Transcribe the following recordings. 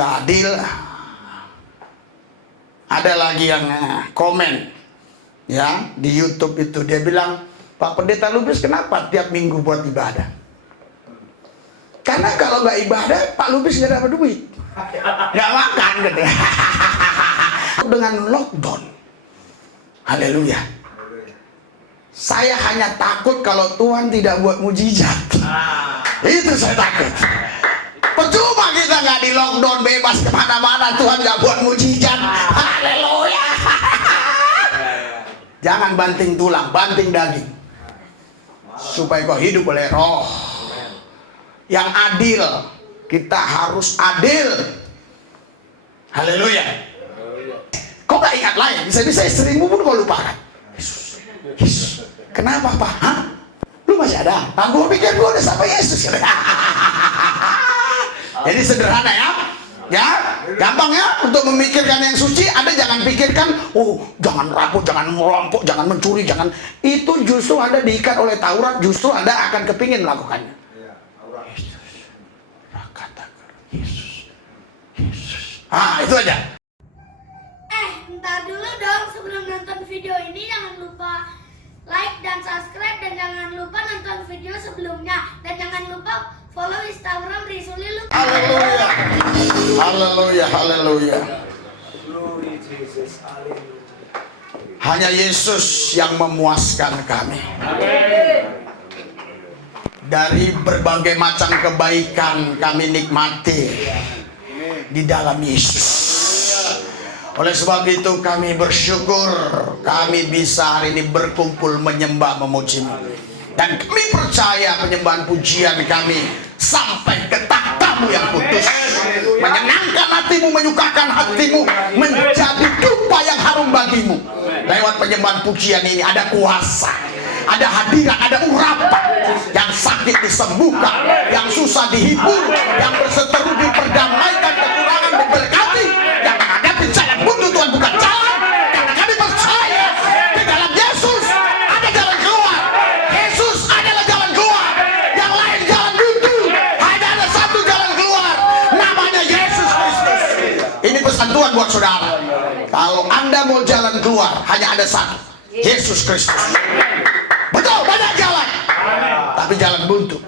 nggak adil. Ada lagi yang komen ya di YouTube itu, dia bilang, Pak Pendeta Lubis kenapa tiap minggu buat ibadah? Karena kalau nggak ibadah Pak Lubis nggak dapat duit, nggak makan gitu. Dengan lockdown, haleluya. Saya hanya takut kalau Tuhan tidak buat mujizat. Itu saya takut. Percuma kita nggak di lockdown bebas kemana-mana, Tuhan nggak buat mujizat. Haleluya. Jangan banting tulang, banting daging, supaya kau hidup oleh roh yang adil. Kita harus adil. Haleluya. Kau nggak ingat lain, bisa-bisa istrimu pun kau lupakan. Yesus. Kenapa Pak? Hah? Lu masih ada? Aku pikir gue udah sama Yesus. Jadi sederhana ya, ya, gampang ya untuk memikirkan yang suci. Ada jangan pikirkan, oh jangan rampok, jangan merampok, jangan mencuri, jangan. Itu justru Anda diikat oleh Taurat, justru Anda akan kepingin melakukannya. Yesus, Yesus. Ah, itu aja. Ntar dulu dong, sebelum nonton video ini jangan lupa like dan subscribe, dan jangan lupa nonton video sebelumnya, dan jangan lupa follow Instagram Risuli Lubis. Haleluya, haleluya, haleluya. Hanya Yesus yang memuaskan kami. Dari berbagai macam kebaikan kami nikmati di dalam Yesus. Oleh sebab itu kami bersyukur kami bisa hari ini berkumpul menyembah memuji-Mu. Dan kami percaya penyembahan pujian kami sampai ke takhta-Mu yang kudus, menyenangkan hati-Mu, menyukakan hati-Mu, menjadi dupa yang harum bagi-Mu. Lewat penyembahan pujian ini ada kuasa, ada hadirat, ada urapan. Yang sakit disembuhkan, yang susah dihibur, yang berseteru diperdamaikan, kekurangan diberkati, yang menghadapi jalan buntu Tuhan bukan jalan. Karena kami percaya di dalam Yesus ada jalan keluar. Yesus adalah jalan keluar. Yang lain jalan buntu. Hanya ada satu jalan keluar, namanya Yesus Kristus. Ini pesan Tuhan buat saudara. Kalau Anda mau jalan keluar, hanya ada satu, Yesus Kristus. Betul, banyak jalan, tapi jalan buntu.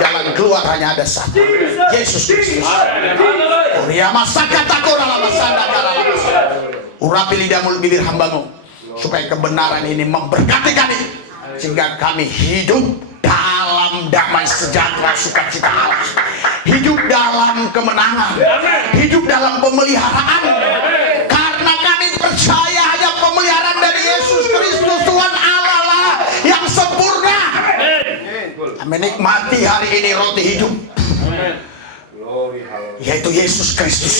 Jalan keluar hanya ada satu, Yesus Kristus. Urapi lidahmu bibir hambamu, supaya kebenaran ini memberkati kami, sehingga kami hidup dalam damai sejahtera sukacita Allah, hidup dalam kemenangan, hidup dalam pemeliharaan. Karena kami percaya hanya pemeliharaan dari Yesus Kristus Tuhan Allah lah yang sempurna. Menikmati hari ini roti hidup, yaitu Yesus Kristus.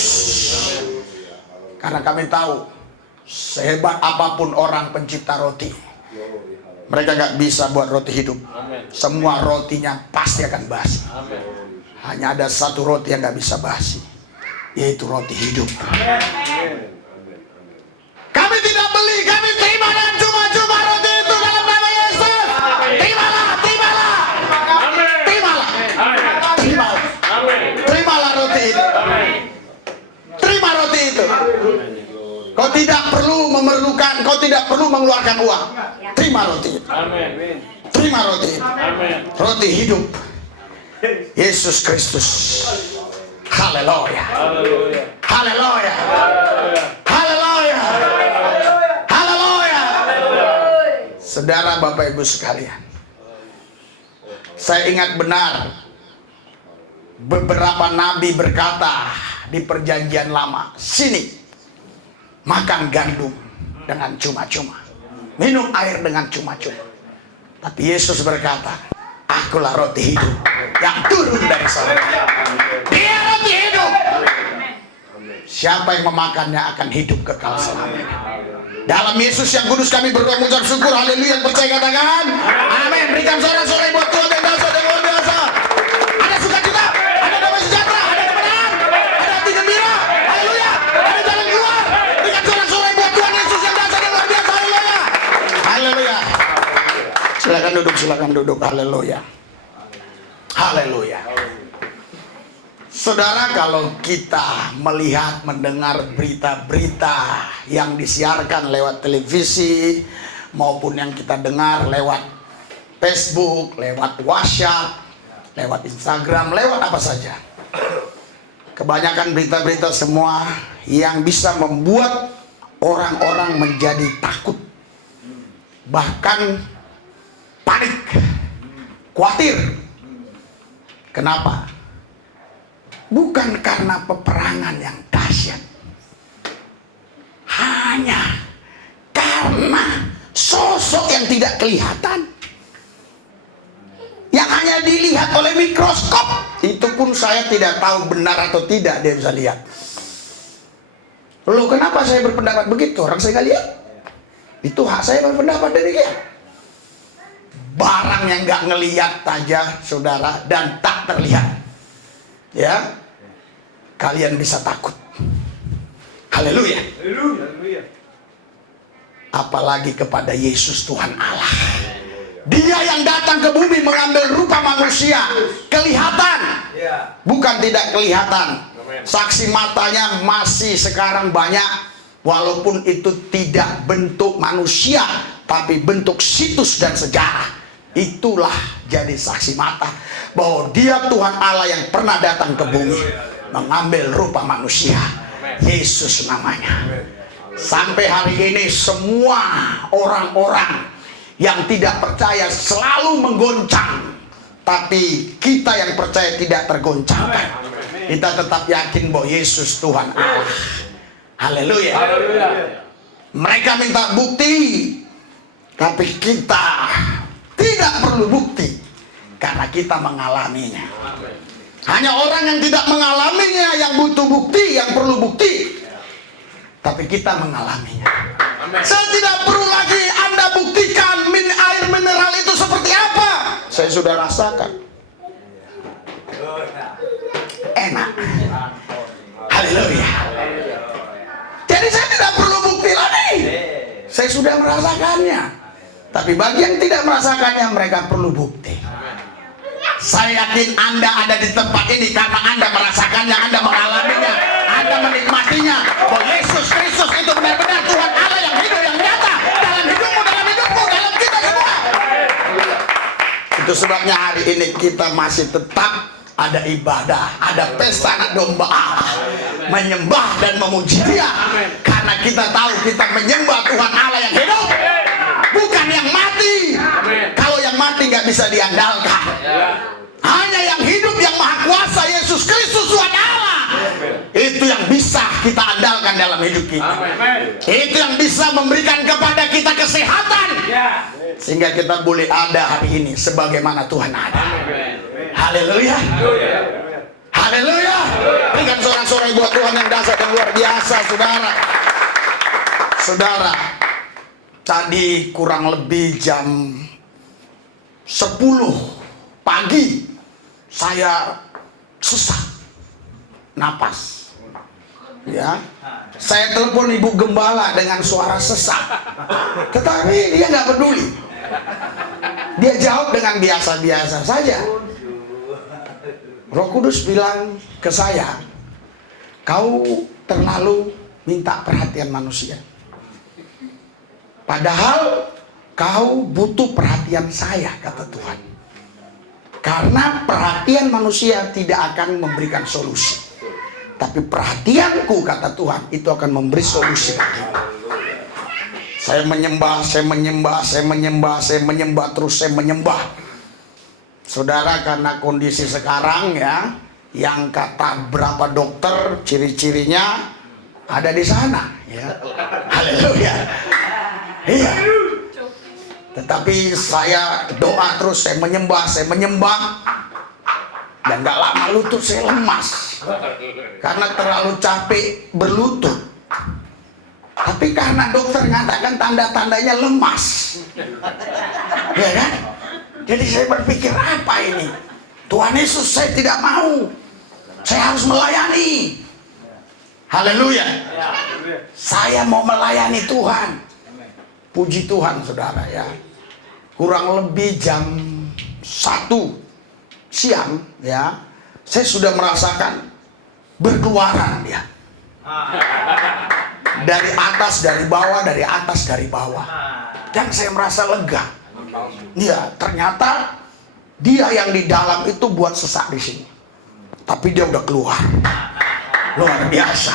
Karena kami tahu sehebat apapun orang pencipta roti, mereka gak bisa buat roti hidup. Semua rotinya pasti akan basi. Hanya ada satu roti yang gak bisa basi, yaitu roti hidup. Kami tidak beli, kami terima dan cuma-cuma roti itu dalam nama Yesus. Terimalah, terimalah, terimalah, terimalah, terimalah roti itu. Terima roti itu. Kau tidak perlu memerlukan, kau tidak perlu mengeluarkan uang. Terima roti itu. Terima roti itu. Roti hidup, Yesus Kristus. Haleluya, haleluya, haleluya, haleluya. Saudara, Bapak Ibu sekalian, saya ingat benar beberapa nabi berkata di perjanjian lama, sini makan gandum dengan cuma-cuma, minum air dengan cuma-cuma. Tapi Yesus berkata, akulah roti hidup yang turun dari surga. Dia roti hidup. Siapa yang memakannya akan hidup kekal selamanya. Dalam Yesus yang kudus kami berdoa mengucap syukur. Haleluya. Yang percaya katakan amin. Berikan sorak-sorai buat Tuhan yang dahsyat dan luar biasa. Ada sukacita, ada damai sejahtera, ada kemenangan, ada hati gembira. Haleluya. Ada jalan keluar. Berikan sorak-sorai buat Tuhan Yesus yang dahsyat dan luar biasa. Haleluya. Haleluya. Silakan duduk, silakan duduk. Haleluya. Haleluya. Saudara, kalau kita melihat, mendengar berita-berita yang disiarkan lewat televisi maupun yang kita dengar lewat Facebook, lewat WhatsApp, lewat Instagram, lewat apa saja, kebanyakan berita-berita semua yang bisa membuat orang-orang menjadi takut, bahkan panik, khawatir. Kenapa? Bukan karena peperangan yang dahsyat, hanya karena sosok yang tidak kelihatan, yang hanya dilihat oleh mikroskop. Itu pun saya tidak tahu benar atau tidak dia bisa lihat. Loh, kenapa saya berpendapat begitu? Orang saya nggak lihat. Itu hak saya berpendapat demikian. Barang yang nggak ngelihat aja, saudara, dan tak terlihat, ya, kalian bisa takut. Haleluya. Apalagi kepada Yesus Tuhan Allah. Dia yang datang ke bumi mengambil rupa manusia, kelihatan, bukan tidak kelihatan. Saksi matanya masih sekarang banyak, walaupun itu tidak bentuk manusia, tapi bentuk situs dan sejarah. Itulah jadi saksi mata bahwa dia Tuhan Allah yang pernah datang ke bumi mengambil rupa manusia. Yesus namanya. Sampai hari ini semua orang-orang yang tidak percaya selalu menggoncang, tapi kita yang percaya tidak tergoncangkan. Kita tetap yakin bahwa Yesus Tuhan Allah. Haleluya. Mereka minta bukti, tapi kita tidak perlu bukti karena kita mengalaminya. Hanya orang yang tidak mengalaminya yang butuh bukti, yang perlu bukti. Tapi kita mengalaminya. Saya tidak perlu lagi Anda buktikan air mineral itu seperti apa. Saya sudah rasakan. Enak. Haleluya. Jadi saya tidak perlu bukti lagi. Saya sudah merasakannya. Tapi bagi yang tidak merasakannya, mereka perlu bukti. Saya yakin Anda ada di tempat ini karena Anda merasakannya, Anda mengalaminya, Anda menikmatinya. Bahwa Yesus Kristus itu benar-benar Tuhan Allah yang hidup, yang nyata dalam hidupmu, dalam kita semua. Itu sebabnya hari ini kita masih tetap ada ibadah, ada pesta anak domba Allah, menyembah dan memuji Dia, karena kita tahu kita menyembah Tuhan Allah yang hidup, bukan yang mati. Kalau yang mati nggak bisa diandalkan. Hanya yang hidup, yang maha kuasa, Yesus Kristus Tuhan Allah. Itu yang bisa kita andalkan dalam hidup kita. Itu yang bisa memberikan kepada kita kesehatan, sehingga kita boleh ada hari ini sebagaimana Tuhan ada. Haleluya. Haleluya. Berikan sorak-sorai buat Tuhan yang dahsyat dan luar biasa, saudara. Saudara, tadi kurang lebih jam 10 pagi saya sesak napas, ya. Saya telepon Ibu Gembala dengan suara sesak, tetapi dia nggak peduli. Dia jawab dengan biasa-biasa saja. Roh Kudus bilang ke saya, kau terlalu minta perhatian manusia, padahal kau butuh perhatian saya, kata Tuhan. Karena perhatian manusia tidak akan memberikan solusi, tapi perhatianku, kata Tuhan, itu akan memberi solusi bagimu. Saya menyembah, saya menyembah, saya menyembah, saya menyembah, terus saya menyembah. Saudara, karena kondisi sekarang, ya, yang kata berapa dokter ciri-cirinya ada di sana, ya. Haleluya. Iya. Tetapi saya doa terus, saya menyembah, dan gak lama lutut saya lemas karena terlalu capek berlutut. Tapi karena dokter mengatakan tanda-tandanya lemas, ya kan? Jadi saya berpikir, apa ini? Tuhan Yesus, saya tidak mau, saya harus melayani. Haleluya. Saya mau melayani Tuhan. Puji Tuhan, saudara, ya. Kurang lebih jam 1 siang, ya, saya sudah merasakan berkeluaran dia. Dari atas, dari bawah, dari atas, dari bawah. Dan saya merasa lega. Ya, ternyata dia yang di dalam itu buat sesak di sini. Tapi dia udah keluar. Luar biasa.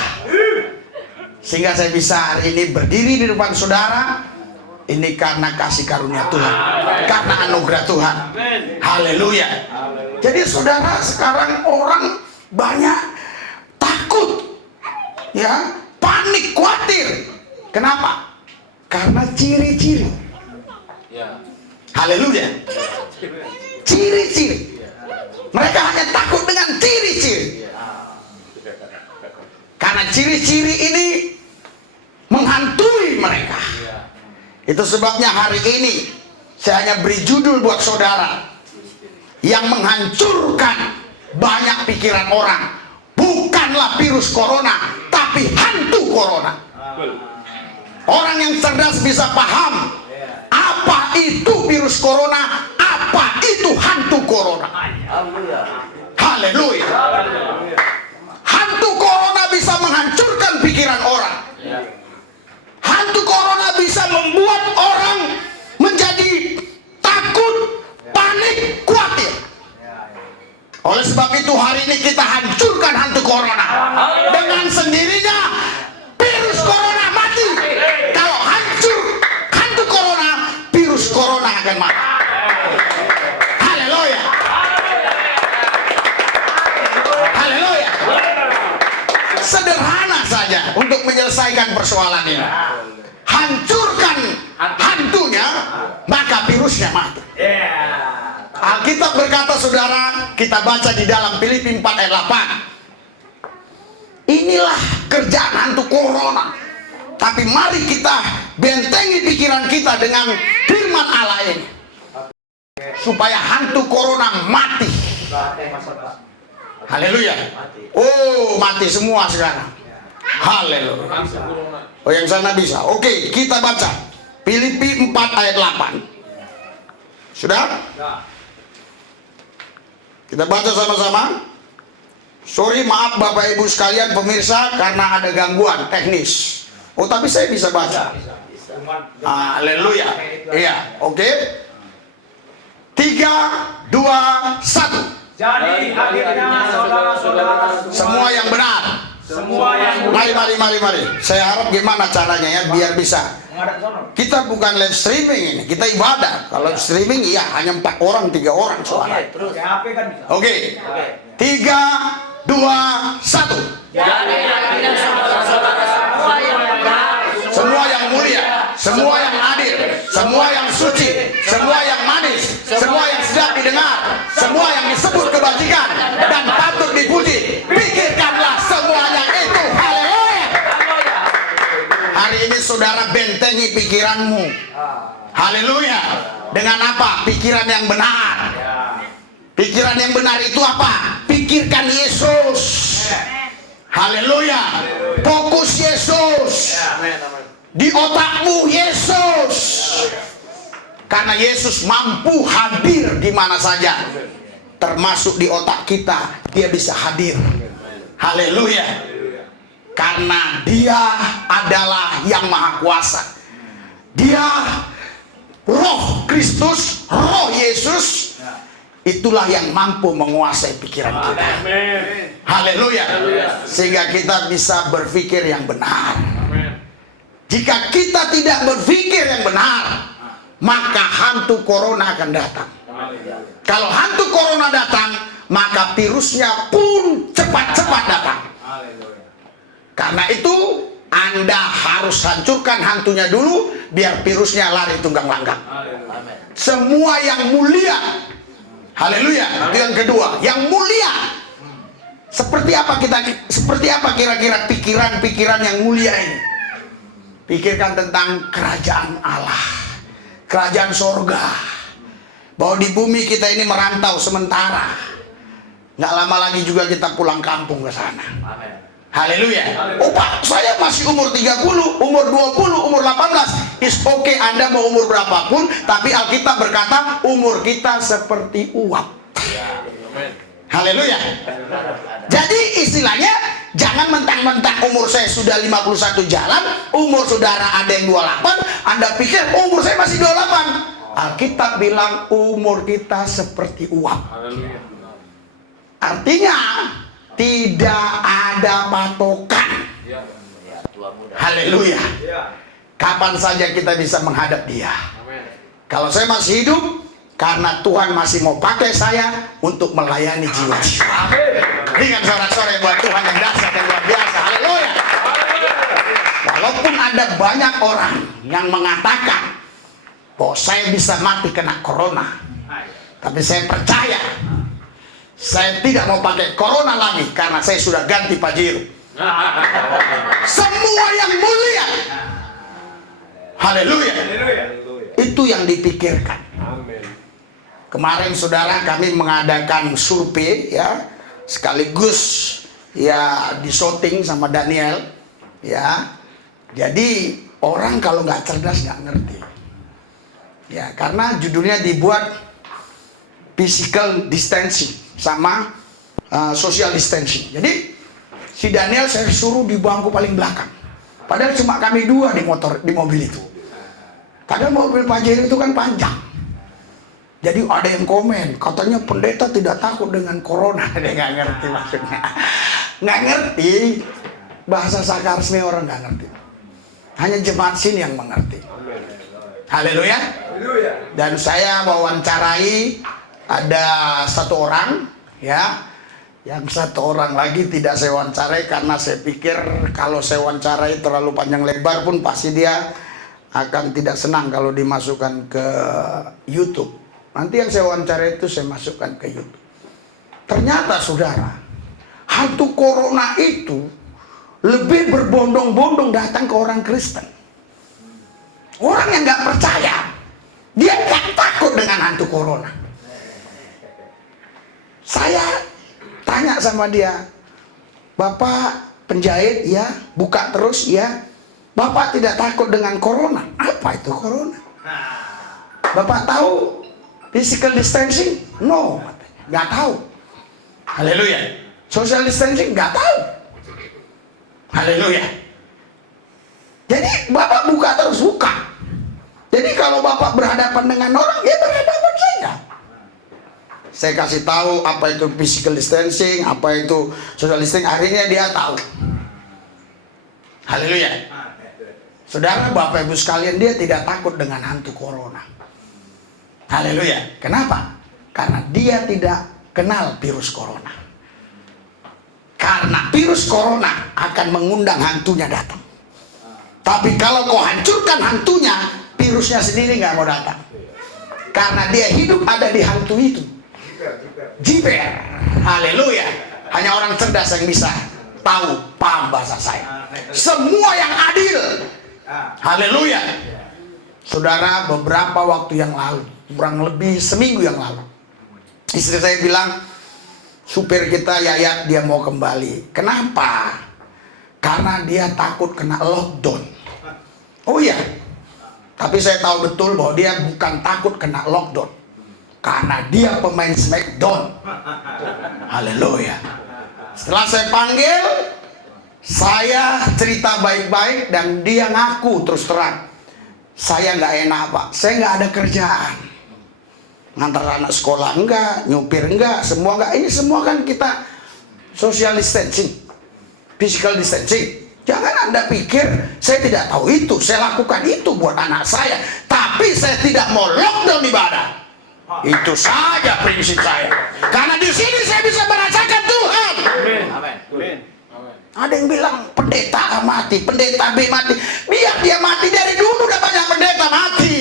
Sehingga saya bisa hari ini berdiri di depan saudara. Ini karena kasih karunia Tuhan. Karena anugerah Tuhan. Haleluya. Jadi saudara, sekarang orang banyak takut. Ya, panik, khawatir. Kenapa? Karena ciri-ciri. Haleluya. Ciri-ciri. Mereka hanya takut dengan ciri-ciri. Karena ciri-ciri ini menghantui mereka. Itu sebabnya hari ini saya hanya beri judul buat saudara. Yang menghancurkan banyak pikiran orang bukanlah virus corona, tapi hantu corona. Orang yang cerdas bisa paham apa itu virus corona, apa itu hantu corona. Haleluya. Hantu corona bisa menghancurkan pikiran orang. Hantu corona bisa membuat orang menjadi takut, panik, khawatir. Oleh sebab itu hari ini kita hancurkan hantu corona. Dengan sendirinya virus corona mati. Kalau hancur hantu corona, virus corona akan mati. Haleluya. Haleluya. Sederhana saja untuk menyelesaikan persoalan ini. Hancurkan hantunya, maka virusnya mati. Alkitab berkata, saudara, kita baca di dalam Filipi 4 ayat 8. Inilah kerjaan hantu corona. Tapi mari kita bentengi pikiran kita dengan firman Allah ini. Supaya hantu corona mati. Haleluya. Oh, mati semua sekarang. Haleluya. Oh, yang sana bisa. Oke, kita baca Filipi 4 ayat 8. Sudah? Kita baca sama-sama. Sorry, maaf Bapak Ibu sekalian pemirsa karena ada gangguan teknis. Oh, tapi saya bisa baca. Haleluya. Iya, oke. 3, 2, 1. Jadi akhirnya saudara-saudara Semua yang benar. Mari. Saya harap gimana caranya ya biar bisa. Kita bukan live streaming ini, kita ibadah. Kalau live streaming iya hanya 4 orang, 3 orang suara. Oke. 3, 2, 1. Jadi akhirnya saudara-saudara semua yang benar, Semua yang mulia, semua yang adil, semua yang suci, semua yang manis, semua yang sedap didengar, semua yang disebut kebajikan dan patut dipuji, pikirkanlah semuanya itu. Haleluya. Hari ini saudara bentengi pikiranmu. Haleluya. Dengan apa? Pikiran yang benar. Pikiran yang benar itu apa? Pikirkan Yesus. Haleluya. Fokus Yesus. Di otakmu Yesus. Karena Yesus mampu hadir di mana saja. Termasuk di otak kita, dia bisa hadir. Haleluya. Karena dia adalah yang maha kuasa. Dia Roh Kristus, Roh Yesus, itulah yang mampu menguasai pikiran kita. Haleluya. Sehingga kita bisa berpikir yang benar. Jika kita tidak berpikir yang benar, maka hantu corona akan datang. Kalau hantu corona datang, maka virusnya pun cepat-cepat datang. Karena itu Anda harus hancurkan hantunya dulu, biar virusnya lari tunggang langgang. Semua yang mulia, haleluya, itu yang kedua. Yang mulia, seperti apa kira-kira pikiran-pikiran yang mulia ini? Pikirkan tentang kerajaan Allah, kerajaan sorga. Bahwa di bumi kita ini merantau sementara. Nggak lama lagi juga kita pulang kampung ke sana. Haleluya. Oh Pak, saya masih umur 30, umur 20, umur 18. Is okay, Anda mau umur berapapun, tapi Alkitab berkata umur kita seperti uap. Haleluya. Jadi istilahnya jangan mentang-mentang umur saya sudah 51 jalan, umur saudara ada yang 28, Anda pikir umur saya masih 28. Alkitab bilang umur kita seperti uap. Artinya tidak ada patokan. Haleluya. Kapan saja kita bisa menghadap Dia. Kalau saya masih hidup, karena Tuhan masih mau pakai saya untuk melayani jiwa-jiwa. Dengan sorak-sorai buat Tuhan yang dahsyat dan luar biasa. Haleluya. Walaupun ada banyak orang yang mengatakan bahwa saya bisa mati kena corona, tapi saya percaya saya tidak mau pakai corona lagi karena saya sudah ganti Pajero. Semua yang mulia, haleluya, itu yang dipikirkan. Kemarin saudara kami mengadakan survei ya, sekaligus ya disoting sama Daniel ya. Jadi orang kalau nggak cerdas nggak ngerti ya, karena judulnya dibuat physical distancing sama social distancing. Jadi si Daniel saya suruh di bangku paling belakang, padahal cuma kami dua di mobil itu. Padahal mobil Pajero itu kan panjang. Jadi ada yang komen, katanya pendeta tidak takut dengan corona. Dia nggak ngerti maksudnya. Nggak ngerti. Bahasa sakarsme orang nggak ngerti. Hanya jemaat sini yang mengerti. Haleluya. Dan saya wawancarai ada satu orang, ya. Yang satu orang lagi tidak saya wawancarai karena saya pikir kalau saya wawancarai terlalu panjang lebar pun pasti dia akan tidak senang kalau dimasukkan ke YouTube. Nanti yang saya wawancarai itu saya masukkan ke YouTube. Ternyata saudara, hantu corona itu lebih berbondong-bondong datang ke orang Kristen. Orang yang nggak percaya, dia nggak takut dengan hantu corona. Saya tanya sama dia, Bapak penjahit ya, buka terus ya, Bapak tidak takut dengan corona? Apa itu corona? Bapak tahu physical distancing? No, nggak tahu. Haleluya. Social distancing? Nggak tahu. Haleluya. Jadi Bapak buka terus, buka. Jadi kalau Bapak berhadapan dengan orang, ya berhadapan saja. Saya kasih tahu apa itu physical distancing, apa itu social distancing, akhirnya dia tahu. Haleluya. Saudara, Bapak Ibu sekalian, dia tidak takut dengan hantu corona. Haleluya. Kenapa? Karena dia tidak kenal virus corona. Karena virus corona akan mengundang hantunya datang. Tapi kalau kau hancurkan hantunya, virusnya sendiri nggak mau datang. Karena dia hidup ada di hantu itu. Jiper. Haleluya. Hanya orang cerdas yang bisa tahu, paham bahasa saya. Semua yang adil. Haleluya. Saudara, beberapa waktu yang lalu, kurang lebih seminggu yang lalu, istri saya bilang, supir kita Yayat dia mau kembali. Kenapa? Karena dia takut kena lockdown. Oh iya. Tapi saya tahu betul bahwa dia bukan takut kena lockdown, karena dia pemain Smackdown. Haleluya. Setelah saya panggil, saya cerita baik-baik dan dia ngaku terus terang, saya nggak enak Pak, saya nggak ada kerjaan. Ngantar anak sekolah enggak, nyupir enggak, semua enggak. Ini semua kan kita social distancing, physical distancing. Jangan Anda pikir saya tidak tahu itu, saya lakukan itu buat anak saya. Tapi saya tidak mau lockdown ibadah. Itu saja prinsip saya. Karena di sini saya bisa merasakan Tuhan. Amin. Ada yang bilang pendeta A mati, pendeta B mati. Biar dia mati, dari dulu udah banyak pendeta mati.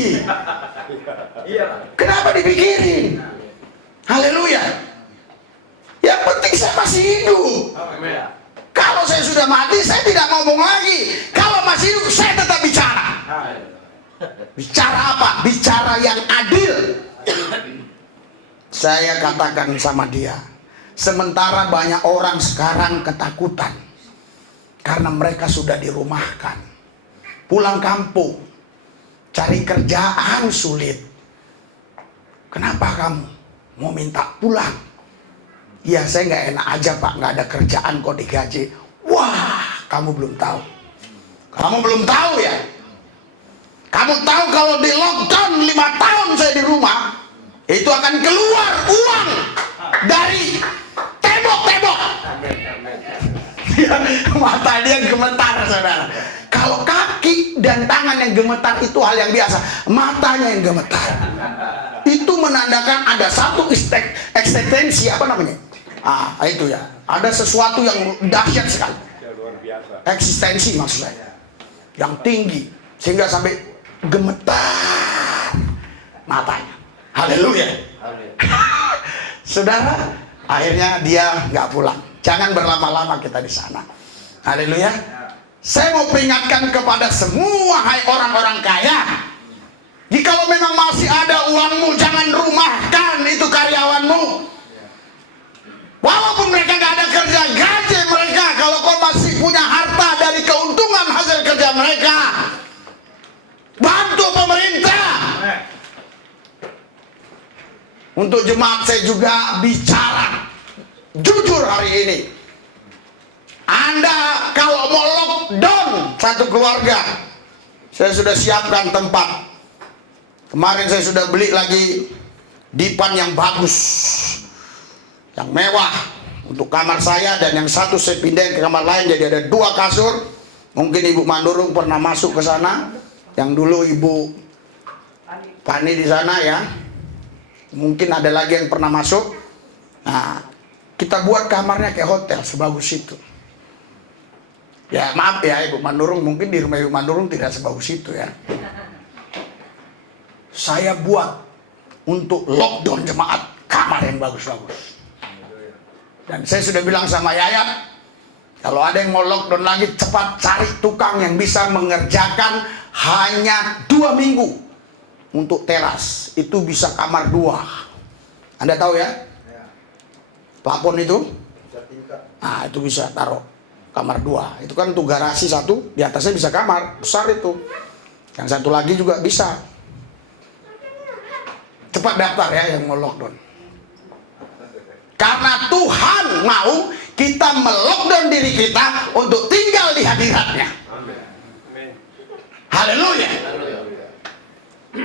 Kenapa dipikirin? Haleluya. Yang penting saya masih hidup. Kalau saya sudah mati, saya tidak ngomong lagi. Kalau masih hidup, saya tetap bicara. Bicara apa? Bicara yang adil. Saya katakan sama dia, sementara banyak orang sekarang ketakutan karena mereka sudah dirumahkan, pulang kampung, cari kerjaan sulit. Kenapa kamu mau minta pulang? Ya saya nggak enak aja Pak, nggak ada kerjaan kok digaji. Wah, kamu belum tahu. Kamu belum tahu ya. Kamu tahu kalau di lockdown 5 tahun saya di rumah, itu akan keluar uang dari tembok-tembok. Mata dia gemetar, saudara. Kalau kaki dan tangan yang gemetar itu hal yang biasa, matanya yang gemetar itu menandakan ada satu eksistensi, apa namanya? Itu ya, ada sesuatu yang dahsyat sekali. Eksistensi maksud saya, yang tinggi sehingga sampai gemetar matanya. Haleluya. Saudara, akhirnya dia nggak pulang. Jangan berlama-lama kita di sana. Haleluya. Saya mau peringatkan kepada semua hai orang-orang kaya. Jikalau memang masih ada uangmu, jangan rumahkan itu karyawanmu. Walaupun mereka nggak ada kerja, gaji mereka. Kalau kau masih punya harta dari keuntungan hasil kerja mereka, bantu pemerintah. Untuk jemaat saya juga bicara jujur hari ini. Anda kalau mau lockdown satu keluarga, saya sudah siapkan tempat. Kemarin saya sudah beli lagi dipan yang bagus, yang mewah untuk kamar saya, dan yang satu saya pindahin ke kamar lain, jadi ada 2 kasur. Mungkin Ibu Mandurung pernah masuk ke sana, yang dulu Ibu Pani di sana ya. Mungkin ada lagi yang pernah masuk. Nah, kita buat kamarnya kayak hotel, sebagus itu. Ya maaf ya Ibu Mandurung, mungkin di rumah Ibu Mandurung tidak sebagus itu ya. Saya buat untuk lockdown jemaat kamar yang bagus-bagus. Dan saya sudah bilang sama Yayat, kalau ada yang mau lockdown lagi, cepat cari tukang yang bisa mengerjakan hanya 2 minggu untuk teras. Itu bisa kamar 2. Anda tahu ya? Plafon itu? Nah, itu bisa taruh kamar 2. Itu kan untuk garasi 1, di atasnya bisa kamar besar itu. Yang satu lagi juga bisa. Cepat daftar ya yang mau lockdown. Karena Tuhan mau kita melockdown diri kita untuk tinggal di hadiratnya. Haleluya.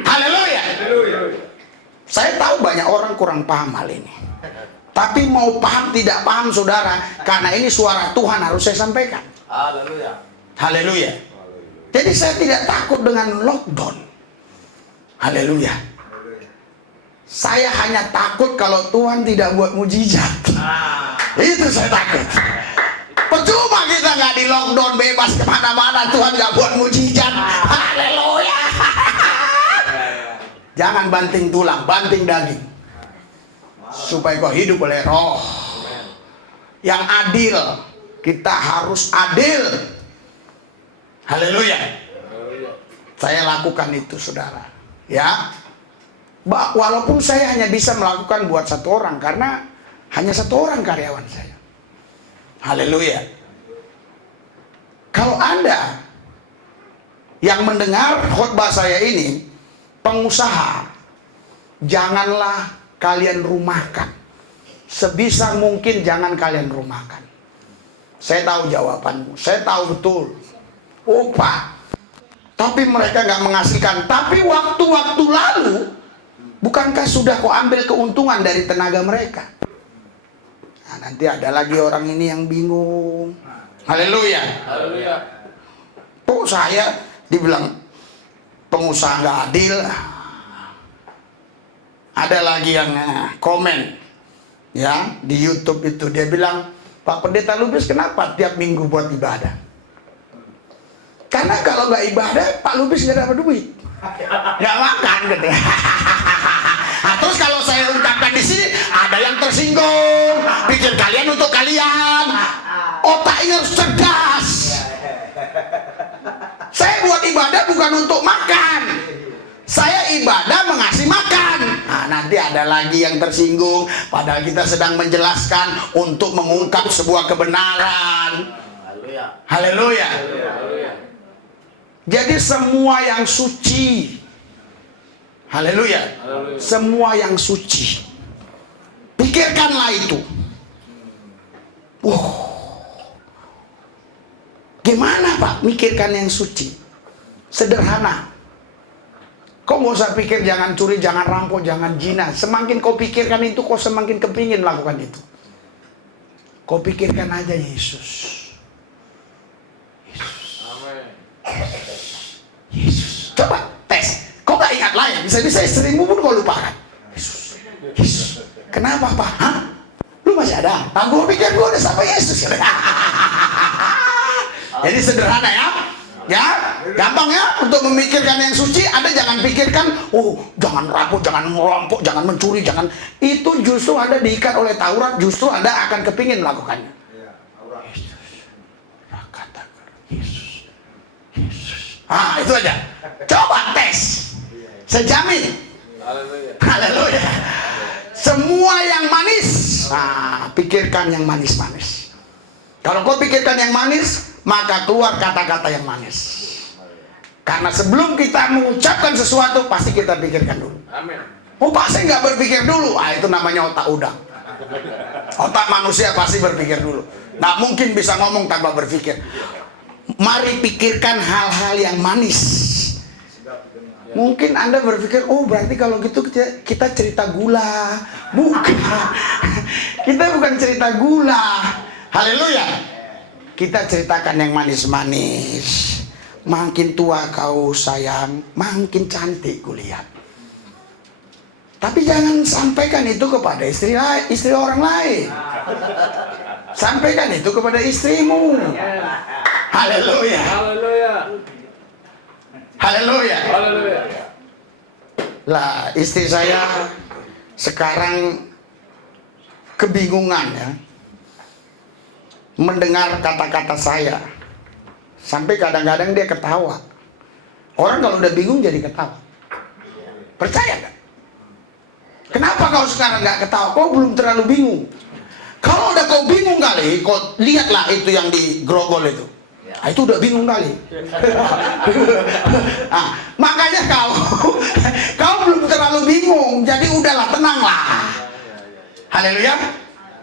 Haleluya. Saya tahu banyak orang kurang paham hal ini. Tapi mau paham tidak paham saudara, karena ini suara Tuhan harus saya sampaikan. Haleluya. Haleluya. Jadi saya tidak takut dengan lockdown. Haleluya. Saya hanya takut kalau Tuhan tidak buat mujizat. Itu saya takut. Percuma kita nggak di lockdown bebas kemana-mana, Tuhan nggak buat mujizat. Haleluya. Jangan banting tulang, banting daging, supaya kau hidup oleh roh yang adil. Kita harus adil. Haleluya. Saya lakukan itu saudara ya. Walaupun saya hanya bisa melakukan buat 1 orang, karena hanya 1 orang karyawan saya. Haleluya. Kalau Anda yang mendengar khotbah saya ini pengusaha, janganlah kalian rumahkan. Sebisa mungkin jangan kalian rumahkan. Saya tahu jawabanmu, saya tahu betul. Oh Pak, tapi mereka nggak menghasilkan. Tapi waktu-waktu lalu, bukankah sudah kau ambil keuntungan dari tenaga mereka? Nah, nanti ada lagi orang ini yang bingung. Haleluya. Haleluya. Kok saya dibilang pengusaha nggak adil? Ada lagi yang komen ya di YouTube itu, dia bilang, Pak Pendeta Lubis kenapa tiap minggu buat ibadah? Karena kalau nggak ibadah, Pak Lubis nggak dapat duit, nggak makan gitu. Nah, terus kalau saya ungkapkan di sini, ada yang tersinggung, pikir kalian untuk kalian, otaknya harus cerdas. Saya buat ibadah bukan untuk makan, saya ibadah mengasih makan. Nah, nanti ada lagi yang tersinggung, padahal kita sedang menjelaskan untuk mengungkap sebuah kebenaran. Haleluya. Jadi semua yang suci, haleluya, semua yang suci, pikirkanlah itu. Gimana Pak mikirkan yang suci? Sederhana. Kau nggak usah pikir jangan curi, jangan rampok, jangan zina. Semakin kau pikirkan itu, kau semakin kepingin melakukan itu. Kau pikirkan aja Yesus. Yesus. Coba tes. Kau gak ingat lah ya. Bisa-bisa istrimu pun kau lupakan. Yesus. Yesus. Kenapa Pak? Hah? Lu masih ada? Aku pikir gue udah sama Yesus. Jadi sederhana ya. Ya, gampang ya untuk memikirkan yang suci. Ada jangan pikirkan, jangan rampok, jangan merampok, jangan mencuri, jangan. Itu justru Anda diikat oleh Taurat, justru Anda akan kepingin melakukannya. Yesus. Yesus. Itu aja. Coba tes. Saya jamin. Haleluya. Semua yang manis, pikirkan yang manis-manis. Kalau kau pikirkan yang manis, maka keluar kata-kata yang manis. Karena sebelum kita mengucapkan sesuatu, pasti kita pikirkan dulu. Amin. Pak, saya nggak berpikir dulu. Itu namanya otak udang. Otak manusia pasti berpikir dulu. Nggak mungkin bisa ngomong tanpa berpikir. Mari pikirkan hal-hal yang manis. Mungkin Anda berpikir, berarti kalau gitu kita cerita gula. Bukan. Kita bukan cerita gula. Haleluya. Kita ceritakan yang manis-manis. Makin tua kau sayang, makin cantik kulihat. Tapi jangan sampaikan itu kepada istri orang lain. Sampaikan itu kepada istrimu. Haleluya. Haleluya. Haleluya. Haleluya. Lah, istri saya sekarang kebingungan ya. Mendengar kata-kata saya. Sampai kadang-kadang dia ketawa. Orang kalau udah bingung jadi ketawa. Percaya gak? Kenapa kau sekarang gak ketawa? Kau belum terlalu bingung. Kalau udah kau bingung kali, kau lihatlah itu yang di Grogol itu. Itu udah bingung kali. Makanya kau belum terlalu bingung. Jadi udahlah, tenanglah. Haleluya.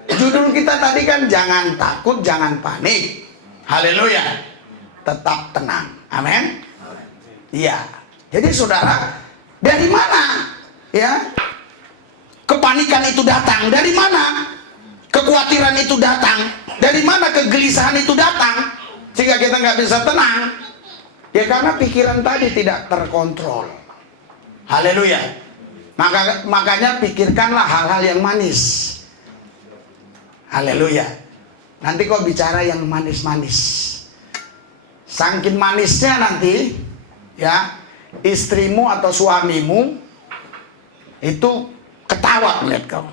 Judul kita tadi kan jangan takut, jangan panik. Haleluya. Tetap tenang. Amin. Iya. Jadi saudara, dari mana ya kepanikan itu datang? Dari mana kekhawatiran itu datang? Dari mana kegelisahan itu datang? Sehingga kita nggak bisa tenang. Ya karena pikiran tadi tidak terkontrol. Haleluya. Makanya pikirkanlah hal-hal yang manis. Haleluya. Nanti kau bicara yang manis-manis. Saking manisnya nanti ya, istrimu atau suamimu itu ketawa melihat kau.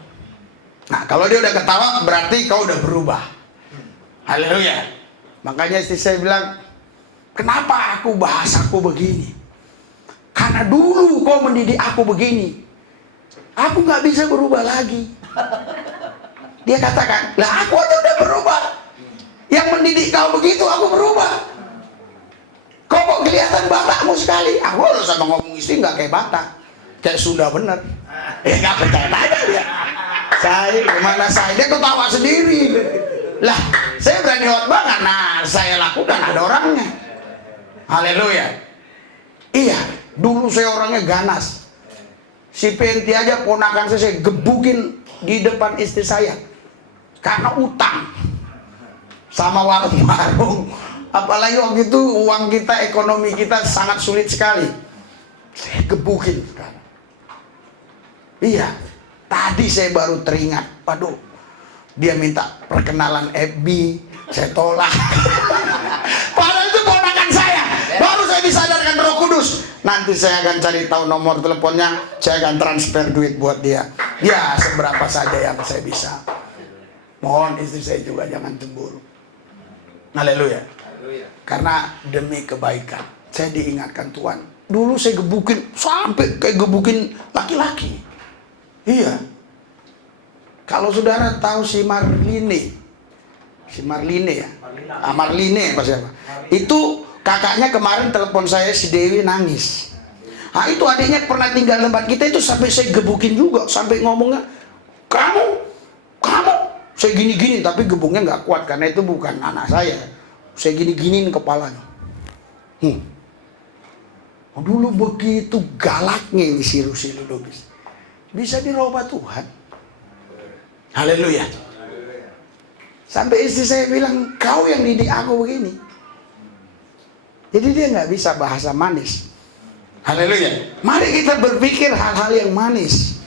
Nah, kalau dia udah ketawa berarti kau udah berubah. Haleluya. Makanya istri saya bilang, kenapa aku begini? Karena dulu kau mendidik aku begini. Aku nggak bisa berubah lagi. Dia katakan, lah aku aja udah berubah. Yang mendidik kau begitu, aku berubah. Kau kok kelihatan batakmu sekali. Aku harus sama ngomong istri nggak kayak Batak, kayak Sunda bener. Nggak percaya aja dia. Saya gimana saya? Dia ketawa sendiri. Lah, saya berani khotbah karena saya lakukan, ada orangnya. Haleluya. Iya, dulu saya orangnya ganas. Si Penti aja ponakan saya gebukin di depan istri saya. Karena utang sama warung-warung. Apalagi waktu itu uang kita, ekonomi kita sangat sulit sekali. Saya gebukin sekarang. Iya, tadi saya baru teringat. Waduh, dia minta perkenalan FB, saya tolak. Padahal itu ponakan saya. Baru saya disadarkan Roh Kudus. Nanti saya akan cari tahu nomor teleponnya, saya akan transfer duit buat dia. Ya, seberapa saja yang saya bisa. Mohon istri saya juga jangan cemburu. Haleluya. Karena demi kebaikan, saya diingatkan Tuhan. Dulu saya gebukin sampai kayak gebukin laki-laki. Iya. Kalau saudara tahu si Marline ya, Marline apa siapa? Itu kakaknya kemarin telepon saya, si Dewi nangis. Itu adiknya pernah tinggal tempat kita itu, sampai saya gebukin juga, sampai ngomongnya, kamu Saya gini-gini tapi gebungnya nggak kuat karena itu bukan anak saya. Saya gini-giniin kepalanya. Dulu begitu galaknya ini si Rusi Lubis. Bisa dirubah Tuhan. Haleluya. Sampai istri saya bilang, kau yang didik aku begini. Jadi dia nggak bisa bahasa manis. Haleluya. Mari kita berpikir hal-hal yang manis.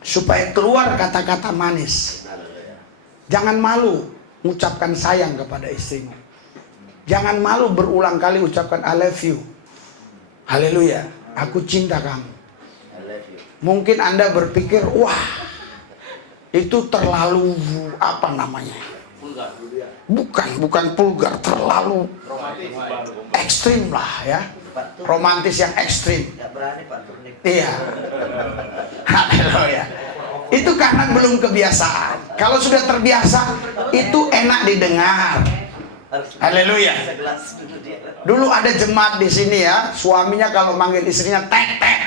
Supaya keluar kata-kata manis. Jangan malu mengucapkan sayang kepada istrimu. Jangan malu berulang kali ucapkan I love you. Haleluya. Aku cinta kamu. Mungkin Anda berpikir, wah, itu terlalu apa namanya? Bukan vulgar, terlalu ekstrim lah ya. Romantis yang ekstrim. Iya. Haleluya. Itu karena belum kebiasaan. Kalau sudah terbiasa, itu enak didengar. Haleluya. Dulu ada jemaat di sini ya, suaminya kalau manggil istrinya tek tek,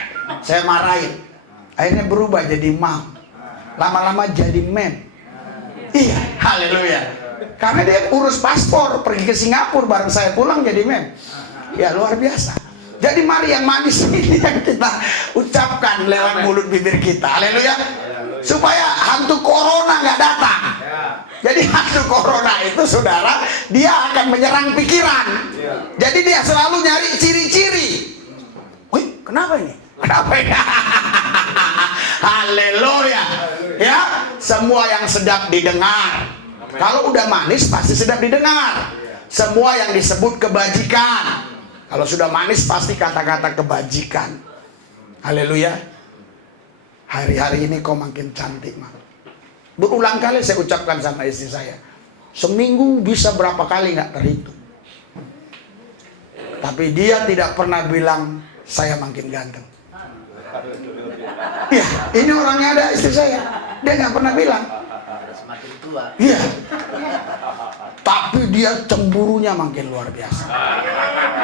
saya marahin. Akhirnya berubah jadi mam. Lama-lama jadi mem. Iya, haleluya. Karena dia urus paspor, pergi ke Singapura, bareng saya pulang jadi mem. Ya luar biasa. Jadi mari yang manis ini yang kita ucapkan lewat mulut bibir kita. Haleluya. Supaya hantu corona nggak datang. Jadi hantu corona itu saudara, dia akan menyerang pikiran. Jadi dia selalu nyari ciri-ciri. Wih, kenapa ini? Kenapa ini? Haleluya. Ya, semua yang sedap didengar. Kalau udah manis pasti sedap didengar. Semua yang disebut kebajikan. Kalau sudah manis pasti kata-kata kebajikan. Haleluya. Hari-hari ini kau makin cantik, Mak. Berulang kali saya ucapkan sama istri saya. Seminggu bisa berapa kali nggak terhitung. Tapi dia tidak pernah bilang saya makin ganteng. Iya, ini orangnya ada istri saya. Dia nggak pernah bilang. Semakin tua. Iya. Tapi dia cemburunya makin luar biasa.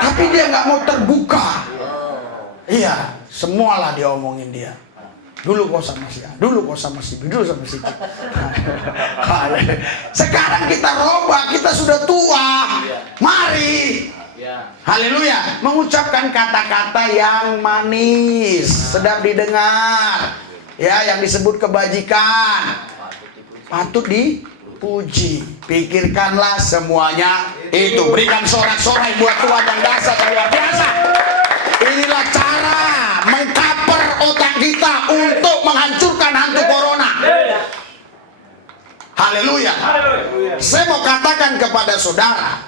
Tapi dia nggak mau terbuka. Iya, semualah dia omongin dia. Dulu kau sama si A, dulu kau sama si B, dulu sama si C. Sekarang kita robah, kita sudah tua. Mari, haleluya, mengucapkan kata-kata yang manis, sedap didengar. Ya, yang disebut kebajikan. Patut dipuji. Pikirkanlah semuanya itu. Berikan sorak-sorai buat Tuhan yang dahsyat dan luar biasa. Inilah cara mengkaper otak kita untuk menghancurkan hantu corona. Haleluya. Saya mau katakan kepada saudara,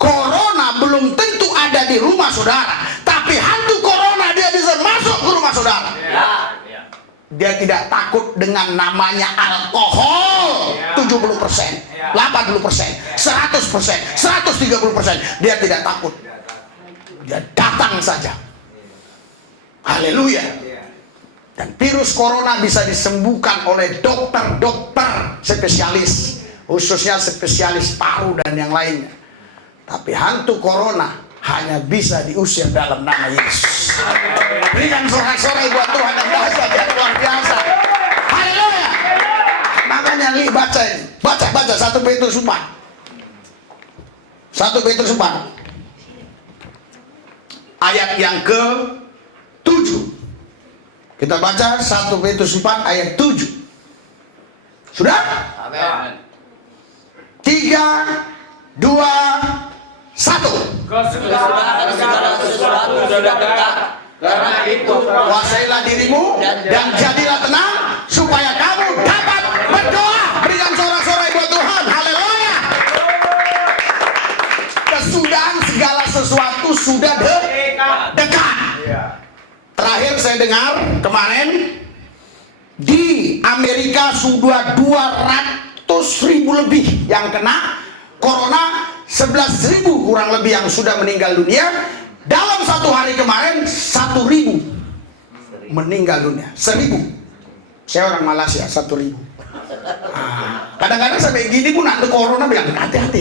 corona belum tentu ada di rumah saudara, tapi hantu corona dia bisa masuk ke rumah saudara. Dia tidak takut dengan namanya alkohol. 70%, 80%, 100%, 130%. Dia tidak takut. Dia datang saja. Haleluya. Dan virus corona bisa disembuhkan oleh dokter-dokter spesialis, khususnya spesialis paru dan yang lainnya. Tapi hantu corona hanya bisa diusir dalam nama Yesus. Berikan sorak-sorai buat Tuhan yang dahsyat dan luar biasa. Haleluya. Makanya Li baca ini. Baca 1 Petrus 4. 1 Petrus 4. Ayat yang ke-7. Kita baca 1 Petrus 4 ayat 7. Sudah? Amin. 3, 2, 1. Segala sesuatu sudah dekat. Karena itu Kuasailah dirimu dan jadilah tenang supaya kamu dapat berdoa. Berikan sorak-sorai buat Tuhan. Haleluya. Kesudahan segala sesuatu sudah dekat. Terakhir saya dengar kemarin di Amerika sudah 200.000 lebih yang kena corona, 11.000 kurang lebih yang sudah meninggal dunia. Dalam 1 hari kemarin 1.000 meninggal dunia. 1.000. Saya orang Malaysia, 1.000. Kadang-kadang sampai gini pun hantu corona bilang hati-hati.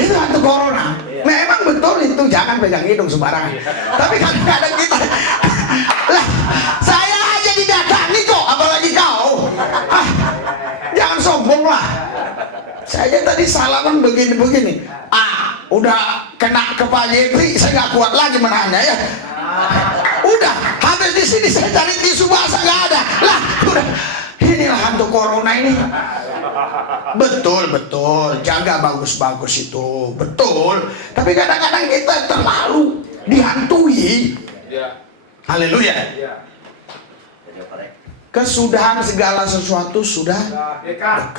Itu hantu corona. Memang betul itu, jangan pegang hidung sembarangan. Tapi kadang-kadang kita lah, saya aja didatangi kok, apalagi kau. teman begini-begini. Udah kena kepala Jepri, saya nggak kuat lagi menahannya ya. Udah, habis di sini saya cari tisu basah nggak ada. Lah, udah. Inilah hantu corona ini. Betul, jaga bagus-bagus itu, betul. Tapi kadang-kadang kita terlalu dihantui. Haleluya. Kesudahan segala sesuatu sudah dekat.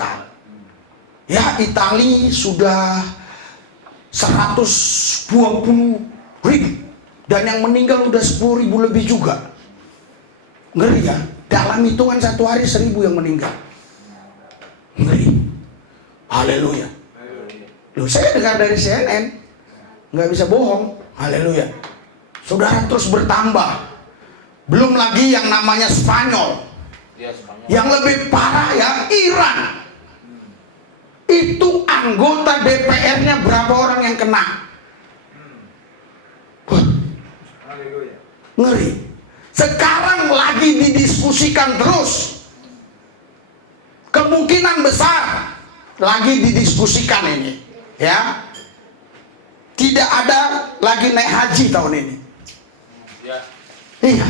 Ya, Itali sudah 120.000 dan yang meninggal udah 10.000 lebih juga. Ngeri ya, dalam hitungan satu hari 1.000 yang meninggal. Ngeri. Haleluya. Loh, saya dengar dari CNN, nggak bisa bohong. Haleluya. Saudara, terus bertambah. Belum lagi yang namanya Spanyol. Yang lebih parah ya, Iran. Itu anggota DPR-nya berapa orang yang kena? Wah, ngeri. Sekarang lagi didiskusikan terus. Kemungkinan besar lagi didiskusikan ini, ya. Tidak ada lagi naik haji tahun ini. Iya.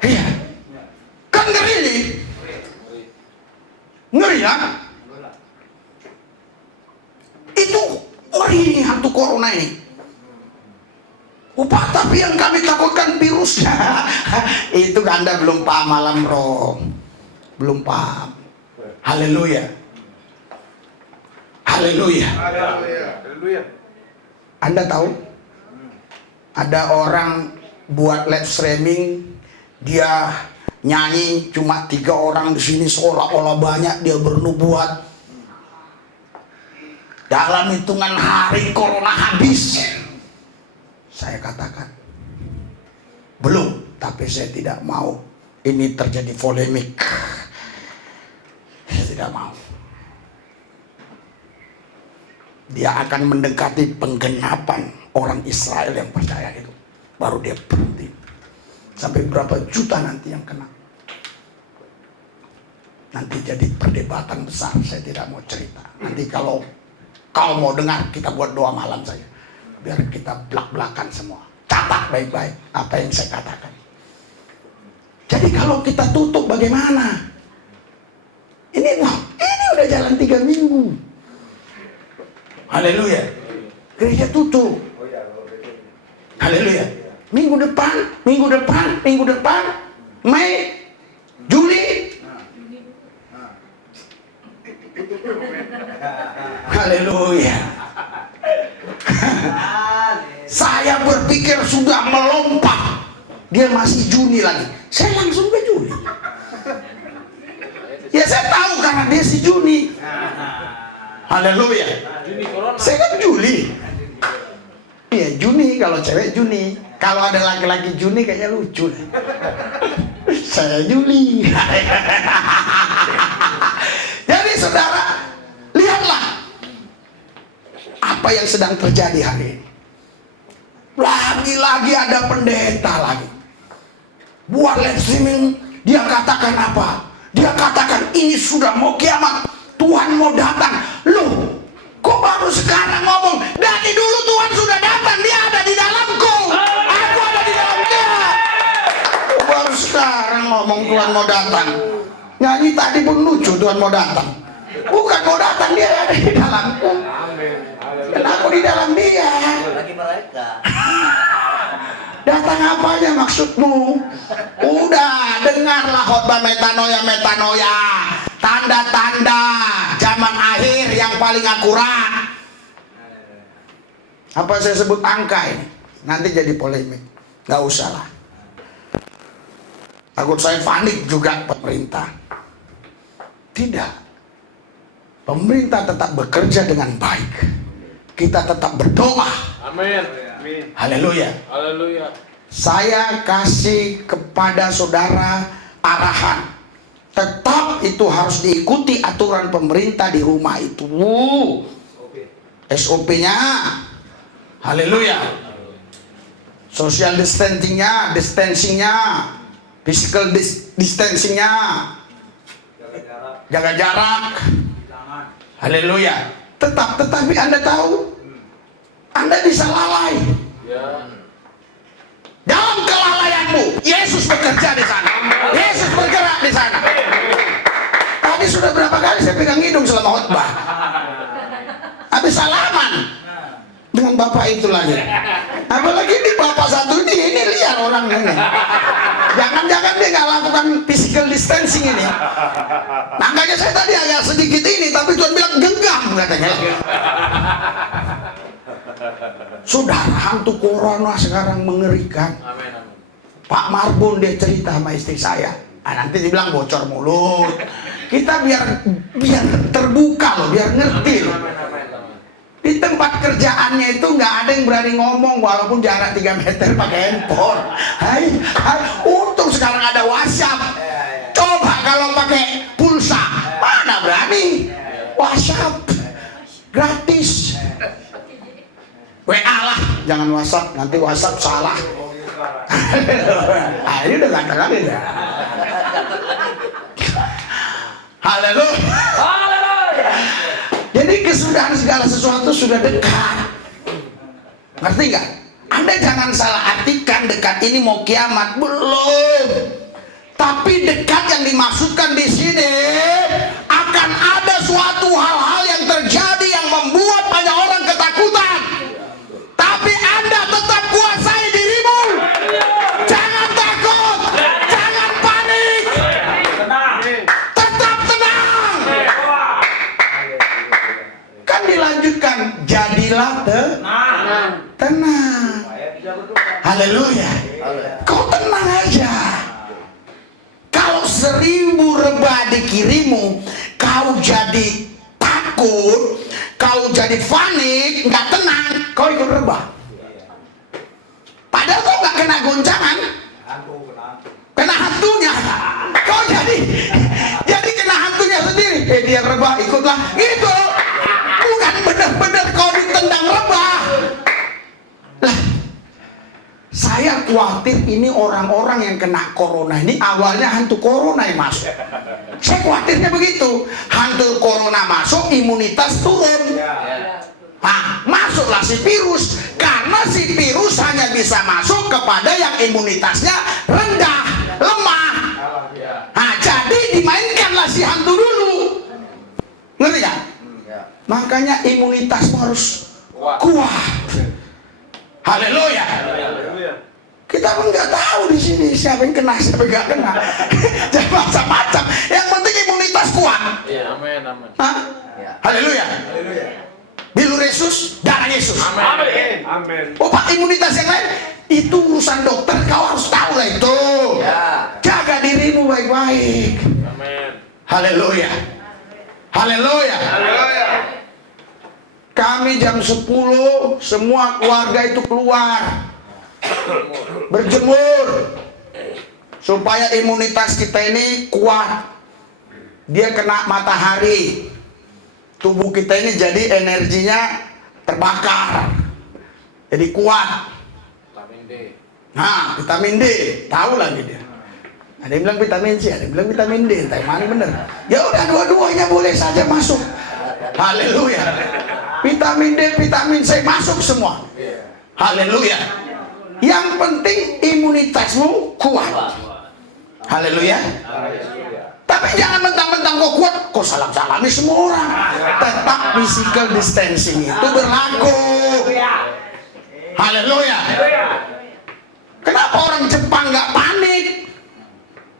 Iya. Kan ngeri nih. Ngeri ya? Itu ngeri hantu corona ini. Tapi yang kami takutkan virusnya. Itu Anda belum paham malam roh. Belum paham. Haleluya. Haleluya. Anda tahu? Ada orang buat live streaming, dia nyanyi cuma 3 orang di sini seolah-olah banyak, dia bernubuat. Dalam hitungan hari corona habis. Saya katakan belum, tapi saya tidak mau ini terjadi polemik. Saya tidak mau. Dia akan mendekati penggenapan orang Israel yang percaya itu, baru dia berhenti. Sampai berapa juta nanti yang kena. Nanti jadi perdebatan besar, saya tidak mau cerita. Nanti kalau kau mau dengar, kita buat doa malam saja. Biar kita belak-belakan semua. Catat baik-baik apa yang saya katakan. Jadi kalau kita tutup bagaimana? Ini udah jalan 3 minggu. Haleluya. Gereja tutup. Haleluya. Minggu depan, Mei, Juli. Haleluya. Saya berpikir sudah melompat. Dia masih Juni lagi. Saya langsung ke Juli. Ya saya tahu karena dia si Juni. Haleluya. Saya kan Juli. Iya Juni, kalau cewek Juni. Kalau ada laki-laki Juni kayaknya lucu. Saya Juli. Jadi saudara, lihatlah apa yang sedang terjadi hari ini. Lagi-lagi ada pendeta lagi buat live streaming. Dia katakan apa? Dia katakan ini sudah mau kiamat, Tuhan mau datang. Loh, kok baru sekarang ngomong? Dari dulu Tuhan sudah datang, dia ada di dalamku, aku ada di dalam dia. Kok baru sekarang ngomong Tuhan mau datang? Nyanyi tadi pun lucu, Tuhan mau datang. Bukan mau datang, dia ada di dalamku. Dan aku di dalam dia. Datang apanya maksudmu? Udah, dengarlah khotbah metanoia. Tanda-tanda zaman akhir yang paling akurat. Apa saya sebut angka ini? Nanti jadi polemik. Gak usah lah. Takut saya panik juga pemerintah. Tidak. Pemerintah tetap bekerja dengan baik. Kita tetap berdoa. Amin. Haleluya. Haleluya. Saya kasih kepada saudara arahan. Tetap itu harus diikuti aturan pemerintah di rumah itu. SOP-nya. Haleluya. Social distancing-nya, physical distancing-nya. jaga jarak. Haleluya. Tetapi Anda tahu, Anda bisa lalai. Dalam kelalaianmu, Yesus bekerja di sana. Yesus bergerak di sana. Tadi sudah berapa kali saya pegang hidung selama khotbah. Habis salaman dengan bapak itu lagi. Apalagi di bapak satu ini liar orang ini. Jangan-jangan dia nggak lakukan physical distancing ini. Makanya saya tadi agak sedikit ini, tapi Tuhan bilang genggam katanya. Saudara, hantu corona sekarang mengerikan. Pak Marbun dia cerita sama istri saya. Nanti dibilang bocor mulut. Kita biar terbuka loh, biar ngerti loh. Di tempat kerjaannya itu nggak ada yang berani ngomong walaupun jarak 3 meter pakai handphone. Hai, untung sekarang ada WhatsApp. Coba kalau pakai pulsa, mana berani? WhatsApp gratis. WA lah, jangan WhatsApp, nanti WhatsApp salah. Ini udah ganteng kali dah. Haleluya. Jadi kesudahan segala sesuatu sudah dekat. Ngerti nggak? Anda jangan salah artikan dekat ini mau kiamat, belum. Tapi dekat yang dimaksudkan di sini akan ada suatu hal-hal yang terjadi yang membuat banyak orang ketakutan. Tapi Anda tetap kuasai dirimu. Jangan takut, jangan panik. Tetap tenang. Kan dilanjutkan, jadilah tenang. Haleluya. Kau tenang aja. Kalau 1000 rebah di kirimu, kau jadi takut, kau jadi panik, nggak tenang, kau ikut rebah. Padahal kau nggak kena goncangan, kena hantunya. Kau jadi kena hantunya sendiri. Dia rebah, ikutlah. Gitu. Bukan benar-benar kau ditendang rebah. Lah, saya khawatir ini orang-orang yang kena corona ini awalnya hantu corona yang masuk. Saya khawatirnya begitu. Hantu corona masuk, imunitas turun. Nah, masuklah si virus. Karena si virus hanya bisa masuk kepada yang imunitasnya rendah, lemah. Nah, jadi dimainkanlah si hantu dulu. Ngerti gak? Makanya imunitasmu harus kuat. Haleluya. Kita pun nggak tahu di sini siapa yang kena, siapa yang nggak kena. Jadi macam-macam. Yang penting imunitas kuat. Amin. Haleluya. Bilu Yesus, darah Yesus. Amin. Oh Pak, imunitas yang lain itu urusan dokter, kau harus tahu lah itu. Jaga dirimu baik-baik. Amin. Haleluya. Haleluya. Kami jam 10 semua keluarga itu keluar berjemur supaya imunitas kita ini kuat. Dia kena matahari, tubuh kita ini jadi energinya terbakar, jadi kuat. Vitamin D. Nah, vitamin D, tahu lagi dia. Ada yang bilang vitamin C, ada yang bilang vitamin D, entah yang mana bener. Ya udah, dua-duanya boleh saja masuk. Haleluya. Vitamin D, vitamin C masuk semua. Haleluya. Yang penting imunitasmu kuat. Haleluya. Tapi jangan mentang-mentang kau kuat, kau salam-salami semua orang. Tetap physical distancing itu berlaku. Haleluya. Kenapa orang Jepang nggak panik?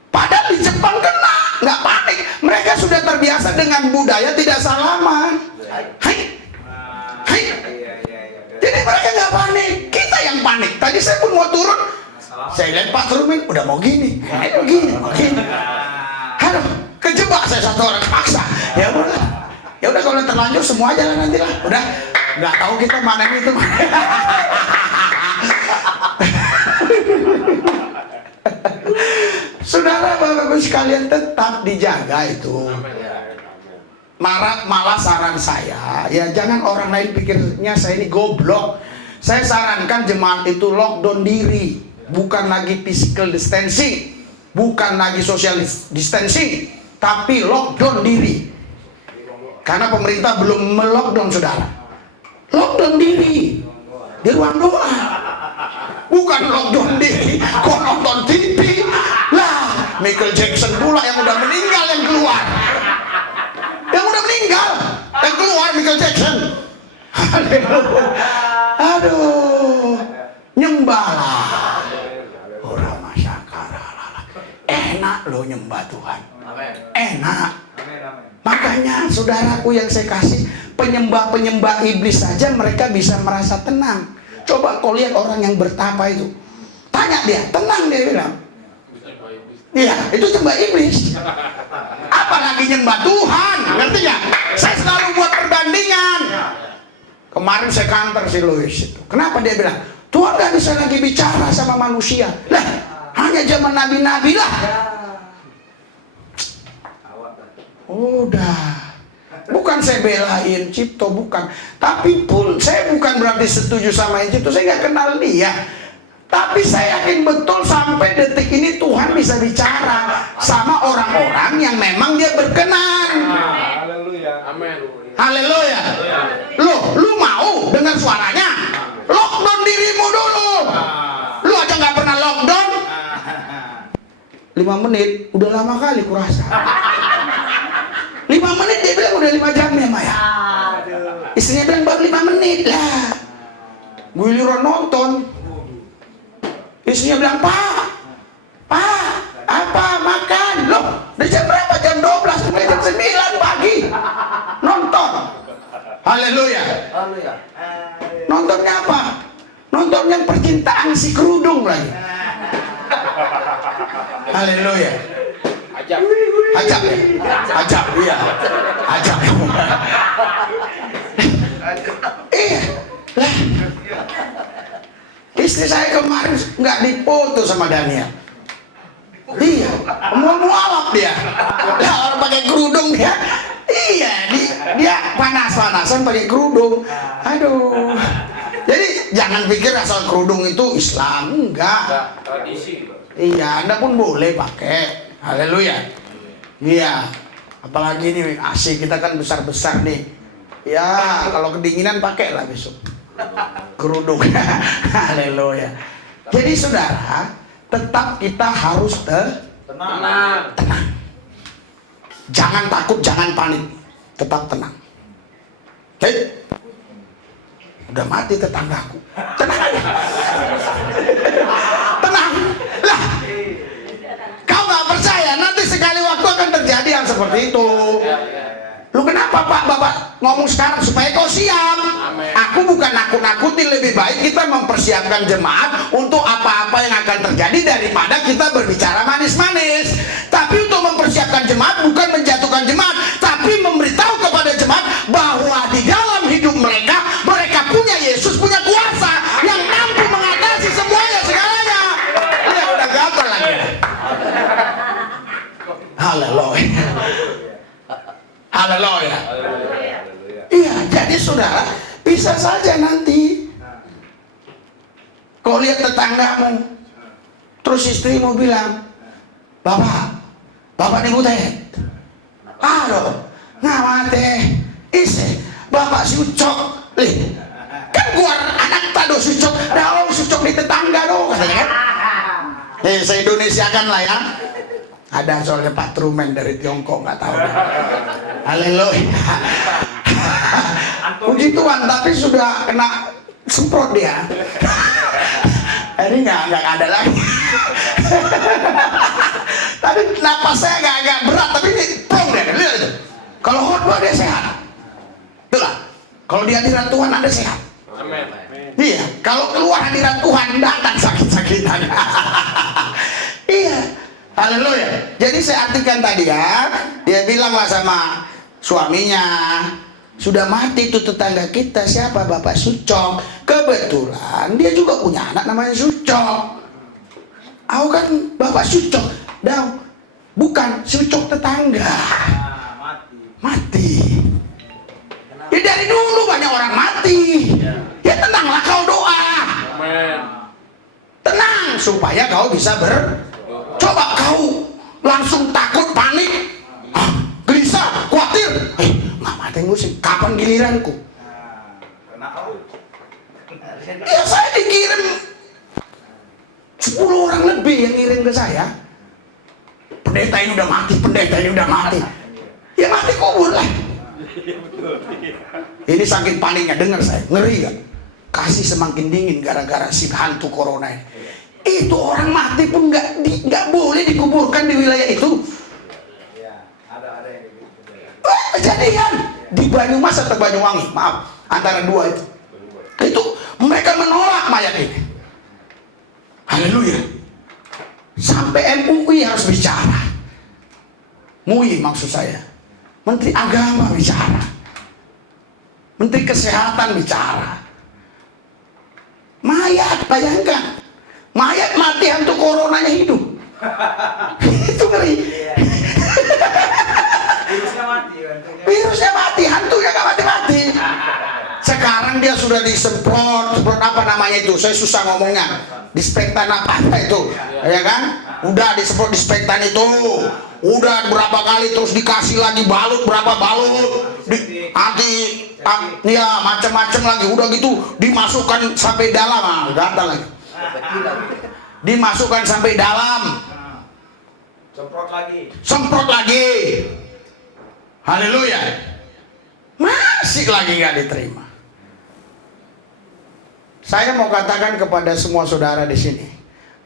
Padahal di Jepang kena, nggak panik. Mereka sudah terbiasa dengan budaya tidak salaman. Hai. Jadi mereka nggak panik, kita yang panik. Tadi saya pun mau turun, saya lihat Pak Trumin udah mau gini, begini. Aduh, kejebak saya satu orang paksa. Ya udah kalau terlanjur semua aja lah nanti lah. Udah, nggak tahu kita mana yang itu. Saudara, Bapak-Ibu sekalian, tetap dijaga itu. Malah saran saya, ya jangan orang lain pikirnya saya ini goblok. Saya sarankan jemaat itu lockdown diri, bukan lagi physical distancing, bukan lagi social distancing, tapi lockdown diri. Karena pemerintah belum melockdown saudara. Lockdown diri di ruang doa. Bukan lockdown diri kok nonton TV. Lah, Michael Jackson pula yang udah meninggal yang keluar. Yang udah meninggal yang keluar Michael Jackson. Aduh, nyembahlah. Orang masyakara. Enak loh nyembah Tuhan. Enak. Makanya saudaraku yang saya kasih, penyembah-penyembah iblis saja mereka bisa merasa tenang. Coba kau lihat orang yang bertapa itu, tanya dia, tenang dia bilang. Iya, itu nyembah iblis. Apalagi nyembah Tuhan, ngerti nggak? Saya selalu buat perbandingan. Kemarin saya kantor si Louis itu. Kenapa dia bilang Tuhan nggak bisa lagi bicara sama manusia? Lah, hanya zaman nabi-nabi lah. Udah, bukan saya belain Cipto, bukan. Tapi pun saya bukan berarti setuju sama Cipto. Saya nggak kenal dia. Tapi saya yakin betul sampai detik ini Tuhan bisa bicara sama orang-orang yang memang dia berkenan. Haleluya. Amin. Haleluya. Lu mau dengar suaranya? Lockdown dirimu dulu. Lu aja nggak pernah lockdown. 5 menit, udah lama kali kurasa. 5 menit dia bilang udah 5 jam ya Maya. Istrinya bilang baru 5 menit lah. Gue lihat nonton. Istrinya bilang, Pak, apa makan? Loh, udah jam berapa? Jam 12, mulai jam 9 pagi. Nonton. Haleluya. Nontonnya apa? Nonton yang percintaan si kerudung lagi. Haleluya. Ajab ya? Ajab, iya. Ajab. Iya. Lah. Istri saya kemarin nggak dipoto sama Daniel. Iya, mau mualaf dia. Lah orang pakai kerudung dia. Iya, dia panas-panasan pakai kerudung. Aduh. Jadi jangan pikir asal kerudung itu Islam, enggak. Tradisi. Iya, Anda pun boleh pakai. Haleluya. Iya. Apalagi ini AC kita kan besar-besar nih. Ya, kalau kedinginan pakailah besok kerudung. Haleluya. Jadi saudara, tetap kita harus tenang. Jangan takut, jangan panik. Tetap tenang. Hei. Udah mati tetanggaku. Tenang aja. Tenang. Lah. Kau nggak percaya, nanti sekali waktu akan terjadi yang seperti itu. Lu kenapa Pak Bapak ngomong sekarang supaya kau siap? Amen. Aku bukan nakut-nakutin, lebih baik kita mempersiapkan jemaat untuk apa-apa yang akan terjadi daripada kita berbicara manis-manis. Tapi untuk mempersiapkan jemaat bukan menjatuhkan jemaat, tapi memberitahu kepada jemaat bahwa di dalam hidup mereka punya Yesus, punya kuasa yang mampu mengatasi semuanya segalanya. Ya udah gagal lagi. Haleluya. Haleluya. Iya, jadi saudara bisa saja nanti kau lihat tetanggamu, terus istrimu bilang, Bapak nih butet, aduh, ngawate, Bapak si ucok, kan gua anak tado sucok, dah sucok di tetangga dong, katanya kan? Saya Indonesia kan lah ya. Ada soalnya Pak Truman dari Tiongkok, nggak tahu. Haleluya. Puji Tuhan, tapi sudah kena semprot dia. Ini nggak ada lagi. Tapi napasnya agak berat, tapi ini plong deh. Lihat itu. Kalau khotbah dia sehat. Itulah. Kalau di hadirat Tuhan Anda sehat. Amin. Iya. Kalau keluar hadirat Tuhan datang sakit-sakitan. Iya. Haleluya. Jadi saya artikan tadi ya, dia bilanglah sama suaminya, sudah mati tuh tetangga kita, siapa? Bapak Sucok. Kebetulan dia juga punya anak namanya Sucok. Aku kan Bapak Sucok. Dah, bukan Sucok tetangga. Mati. Ya dari dulu banyak orang mati. Ya tenanglah kau doa. Tenang supaya kau bisa Coba kau langsung takut, panik, Ada yang ngurusin, kapan giliranku? Ya saya dikirim 10 orang lebih yang ngirim ke saya. Pendeta ini udah mati, pendeta ini udah mati. Ya mati kubur lah. Ini saking paniknya, dengar saya, ngeri gak? Kasih semakin dingin gara-gara si hantu corona ini. Itu orang mati pun nggak boleh dikuburkan di wilayah itu. Kejadian di Banyumas atau Banyuwangi, maaf, antara dua itu. Itu mereka menolak mayat ini. Haleluya. Sampai MUI harus bicara. MUI maksud saya. Menteri Agama bicara. Menteri Kesehatan bicara. Mayat, bayangkan. Mayat mati, hantu coronanya hidup. Itu ngeri. Virusnya mati, hantunya gak mati-mati. Sekarang dia sudah disemprot apa namanya itu, saya susah ngomongnya, dispektan apa itu, ya kan? Udah disemprot dispektan itu, udah berapa kali, terus dikasih lagi balut, berapa balut, ya macam-macam lagi, udah gitu dimasukkan sampai dalam, gatal lagi, dimasukkan sampai dalam, semprot lagi, haleluya, masih lagi nggak diterima. Saya mau katakan kepada semua saudara di sini,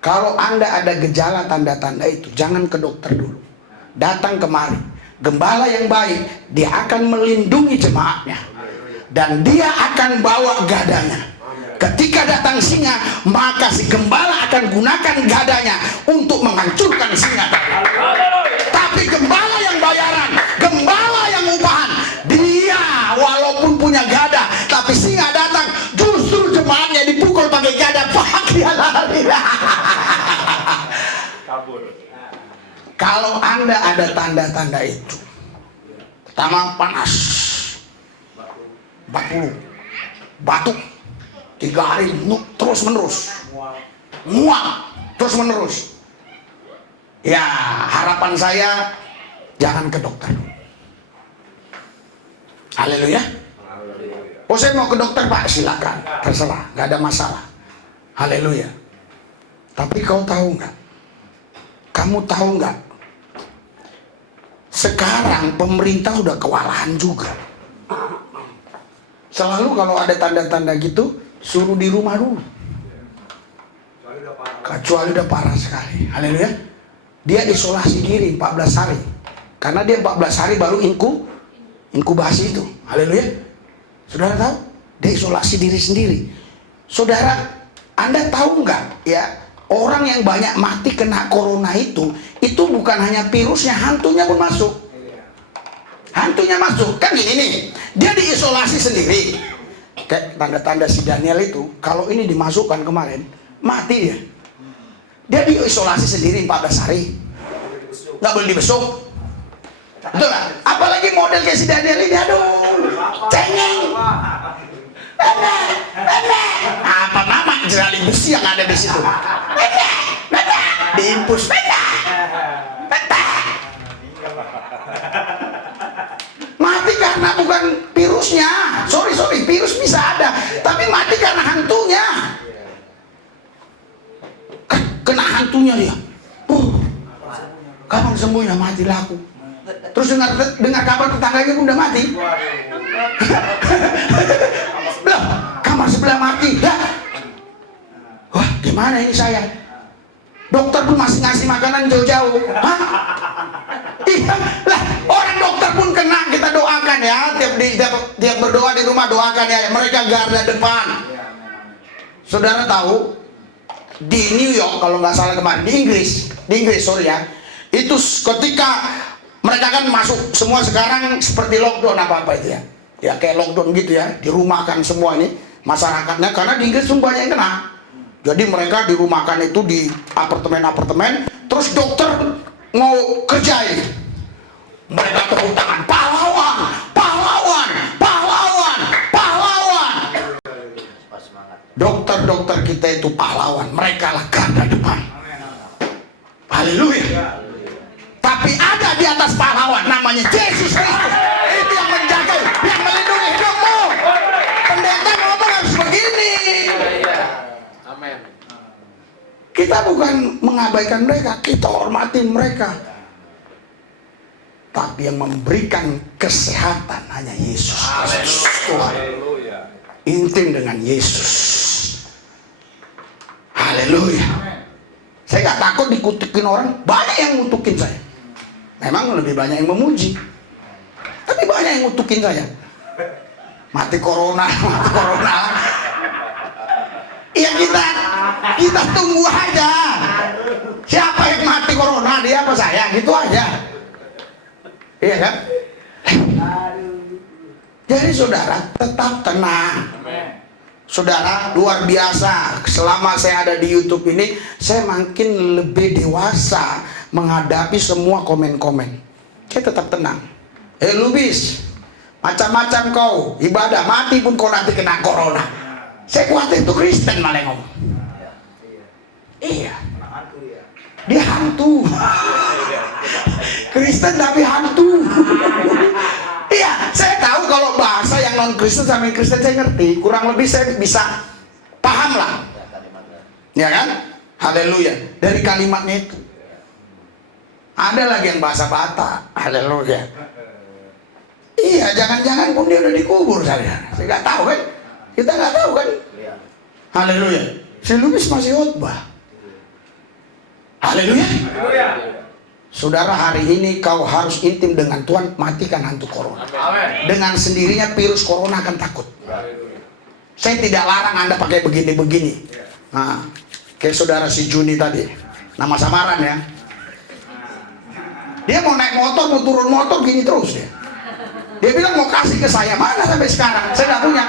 kalau Anda ada gejala tanda-tanda itu, jangan ke dokter dulu. Datang kemari. Gembala yang baik, dia akan melindungi jemaatnya. Dan dia akan bawa gadanya. Ketika datang singa, maka si gembala akan gunakan gadanya untuk menghancurkan singa tadi. Tapi gembala yang bayaran, gembala yang upahan, dia walaupun punya gada, tapi singa datang, justru jemaatnya dipukul pakai gada, dia lari. Kalau Anda ada tanda-tanda itu, pertama panas, 40, batuk, 3 hari terus menerus, mual terus menerus, ya harapan saya jangan ke dokter. Haleluya. Oh saya mau ke dokter Pak, silakan, terserah, nggak ada masalah. Haleluya. Tapi kau tahu nggak? Kamu tahu nggak? Sekarang pemerintah udah kewalahan juga. Selalu kalau ada tanda-tanda gitu, suruh di rumah dulu. Kecuali udah parah sekali. Haleluya. Dia isolasi diri 14 hari. Karena dia 14 hari baru inkubasi itu. Haleluya. Saudara tahu? Dia isolasi diri sendiri. Saudara, Anda tahu nggak ya? Orang yang banyak mati kena corona itu bukan hanya virusnya, hantunya pun masuk. Hantunya masuk. Kan gini nih, dia diisolasi sendiri. Kayak tanda-tanda si Daniel itu, kalau ini dimasukkan kemarin, mati dia. Dia diisolasi sendiri 14 hari. Nggak boleh dibesuk. Betul nggak? Apalagi model kayak si Daniel ini, aduh, cengeng. Apa nama jerali besi yang ada di situ? Diimpus. Mati karena bukan virusnya. Sorry, virus bisa ada, tapi mati karena hantunya. Kena hantunya dia. Kapan sembuhnya? Matilah aku. Terus dengar kabar tetangganya pun udah mati. Loh, kamar sebelah mati. Dah. Wah, gimana ini saya? Dokter pun masih ngasih makanan jauh-jauh. Hah? Iya, lah orang dokter pun kena, kita doakan ya. Tiap berdoa di rumah doakan ya. Mereka garda depan. Saudara tahu di New York kalau nggak salah kemarin, di Inggris sorry ya. Itu ketika mereka kan masuk semua sekarang seperti lockdown apa itu ya. Ya kayak lockdown gitu ya, dirumahkan semua ini masyarakatnya karena di Inggris semua banyak yang kena. Jadi mereka dirumahkan itu di apartemen-apartemen, terus dokter mau kerja ini. Mereka tepuk tangan, pahlawan, pahlawan, pahlawan, pahlawan. Dokter-dokter kita itu pahlawan, mereka lah garda depan. Haleluya. Tapi ada di atas pahlawan namanya Yesus Kristus. Itu yang menjaga Kita bukan mengabaikan mereka, kita hormati mereka. Tapi yang memberikan kesehatan hanya Yesus. Tuhan. Intim dengan Yesus. Haleluya. Saya nggak takut dikutukin orang. Banyak yang ngutukin saya. Memang lebih banyak yang memuji. Tapi banyak yang ngutukin saya. Mati corona, mati corona. Ya kita tunggu aja. Siapa yang mati corona, dia apa saya? Gitu aja. Iya kan? Jadi saudara tetap tenang. Saudara luar biasa. Selama saya ada di YouTube ini, saya makin lebih dewasa menghadapi semua komen-komen. Saya tetap tenang. Lubis, macam-macam kau ibadah, mati pun kau nanti kena corona. Saya khawatir itu Kristen malah ngomong. Iya. Dia hantu. Kristen tapi hantu. Iya, saya tahu kalau bahasa yang non Kristen sama yang Kristen saya ngerti. Kurang lebih saya bisa paham lah. Ya kan? Haleluya. Dari kalimatnya itu. Ada lagi yang bahasa Batak. Haleluya. Iya, jangan-jangan pun dia udah dikubur saya nggak tahu kan? Kita nggak tahu kan? Haleluya. Si Lubis masih khotbah. Haleluya. Saudara, hari ini kau harus intim dengan Tuhan, matikan hantu corona. Dengan sendirinya virus corona akan takut. Saya tidak larang Anda pakai begini-begini. Nah, kayak saudara si Juni tadi, nama samaran ya. Dia mau naik motor, mau turun motor gini terus dia. Dia bilang mau kasih ke saya, mana sampai sekarang? Saya nggak punya.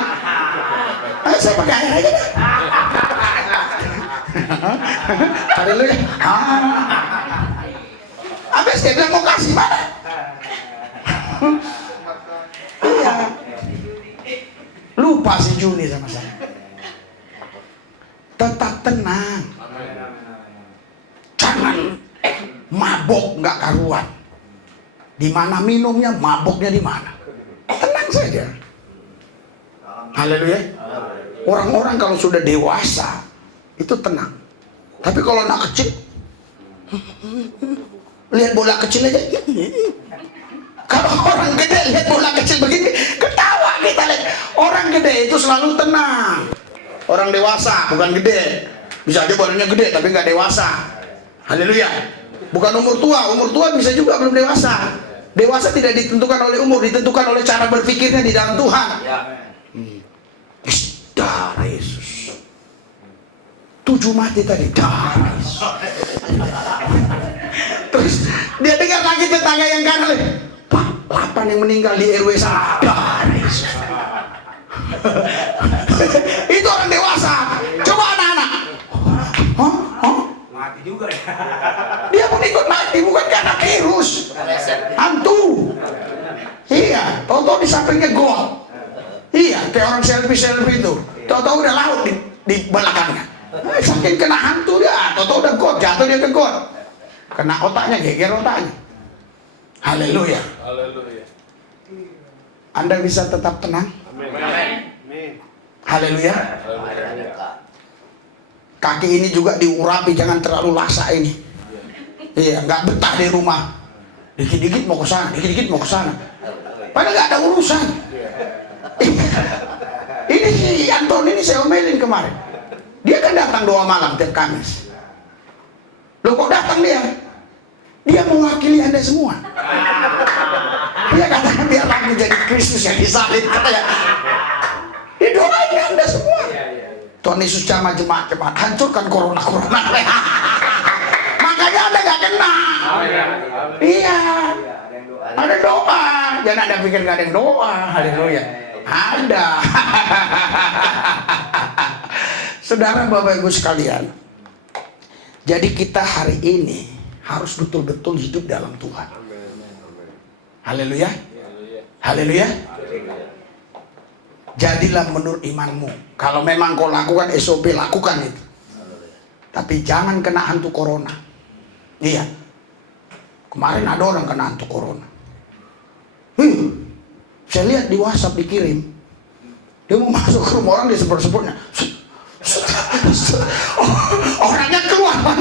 Ayo saya pakai air aja deh. Haleluya. Habis dia bilang mau kasih mana? Iya. Lupa si Juni sama saya. Tetap tenang. Jangan mabok nggak karuan. Di mana minumnya, maboknya di mana. Tenang saja. Haleluya. Orang-orang kalau sudah dewasa itu tenang. Tapi kalau anak kecil, lihat bola kecil aja. Kalau orang gede lihat bola kecil begini, ketawa kita lihat. Orang gede itu selalu tenang. Orang dewasa bukan gede. Bisa aja badannya gede tapi nggak dewasa. Haleluya. Bukan umur tua bisa juga belum dewasa. Dewasa tidak ditentukan oleh umur, ditentukan oleh cara berpikirnya di dalam Tuhan. Darah Yesus. 7 mati tadi, darah Yesus. Terus dia dengar lagi tetangga yang kanan, Pak, 8 yang meninggal di RW sana, darah Yesus. Itu orang dewasa. Coba anak-anak. Mati juga ya. Dia pun ikut mati, bukan karena virus, hantu. Iya, tahu-tahu di sampingnya got. Iya, kayak orang selfie itu. Tahu-tahu udah laut di belakangnya. Saking kena hantu dia, tahu-tahu udah got, jatuh dia ke got. Kena otaknya, geger otaknya. Haleluya. Anda bisa tetap tenang. Haleluya. Kaki ini juga diurapi, jangan terlalu lasak ini. Iya, nggak betah di rumah. Dikit-dikit mau ke sana, dikit-dikit mau ke sana. Padahal nggak ada urusan. Ini si Anton ini saya omelin kemarin. Dia kan datang doa malam tiap Kamis. Loh kok datang dia? Dia mewakili Anda semua. Dia katakan biar lagi jadi Kristus yang disalib, katanya. Dia doain Anda semua. Tuhan Yesus jamah jemaat-jemaat, hancurkan corona-corona. Makanya Anda gak kena. Iya. Ada doa. Jangan Anda pikir gak ada yang doa. Haleluya. Ada. Saudara, Bapak Ibu sekalian, jadi kita hari ini harus betul-betul hidup dalam Tuhan. Haleluya. Haleluya. Jadilah menurut imanmu. Kalau memang kau lakukan SOP, lakukan itu. Tapi jangan kena hantu corona. Iya. Kemarin ada orang kena hantu corona. Saya lihat di WhatsApp dikirim. Dia mau masuk ke rumah orang, dia sebut-sebutnya. Orangnya keluar.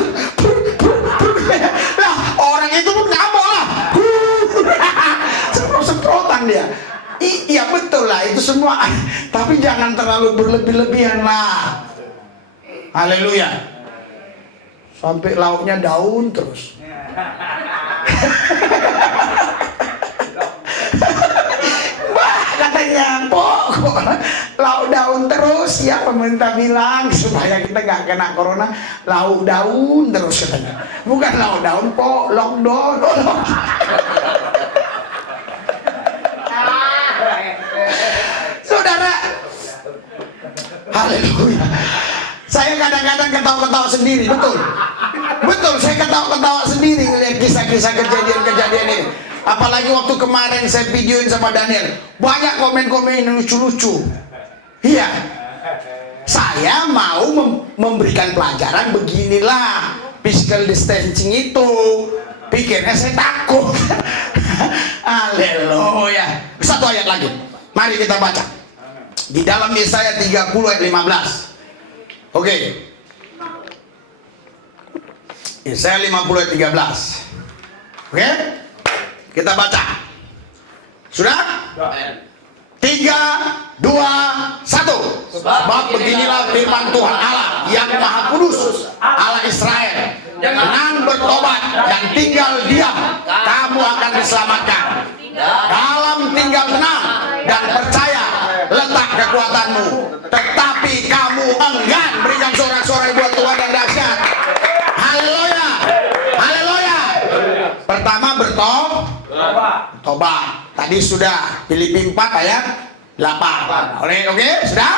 semua, tapi jangan terlalu berlebih-lebihan lah. Haleluya. Sampai lauknya daun terus. Wah, katanya, kok lauk daun terus? Ya, pemerintah bilang supaya kita nggak kena corona, lauk daun terus katanya. Bukan lauk daun, kok lockdown. Saudara, haleluya. Saya kadang-kadang ketawa-ketawa sendiri, betul. Betul, saya ketawa-ketawa sendiri ngeliat kisah-kisah kejadian-kejadian ini. Apalagi waktu kemarin saya videoin sama Daniel, banyak komen-komen yang lucu-lucu. Iya, saya mau memberikan pelajaran beginilah physical distancing itu. Pikirnya saya takut. Haleluya. Satu ayat lagi, mari kita baca di dalam Yesaya 30 ayat 15. Oke, Yesaya 50 ayat 13. Oke, kita baca. Sudah? 3, 2, 1. Sebab beginilah firman Tuhan Allah yang Maha Kudus, Allah Israel. Dengan bertobat dan tinggal diam, kamu akan diselamatkan. Dalam tinggal tenang dan percaya letak kekuatanmu. Tetapi kamu enggan. Berikan sorak-sorai buat Tuhan yang dahsyat. Haleluya. Haleluya. Pertama bertobat. Tadi sudah Filipi 4 ayat 8. Oke, sudah?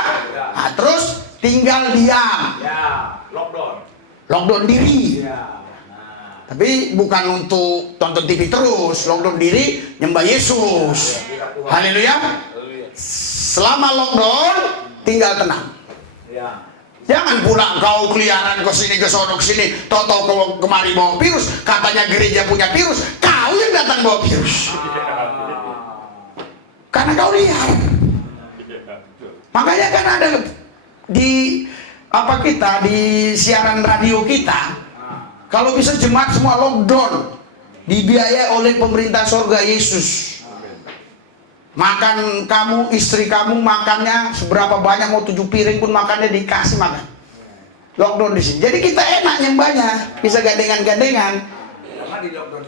Nah, terus tinggal diam. Lockdown diri. Tapi bukan untuk tonton TV terus. Lockdown diri, nyembah Yesus. Haleluya. Selama lockdown, tinggal tenang. Jangan pula kau keliaran ke sini ke sono ke sini, toto kau kemari bawa virus. Katanya gereja punya virus, kau yang datang bawa virus. Karena kau liar. Makanya kan ada di di siaran radio kita, kalau bisa jemaat semua lockdown, dibiayai oleh pemerintah sorga Yesus. Makan kamu, istri kamu makannya seberapa banyak, mau 7 piring pun makannya dikasih makan. Lockdown di sini. Jadi kita enak nyembahnya, bisa gandengan-gandengan.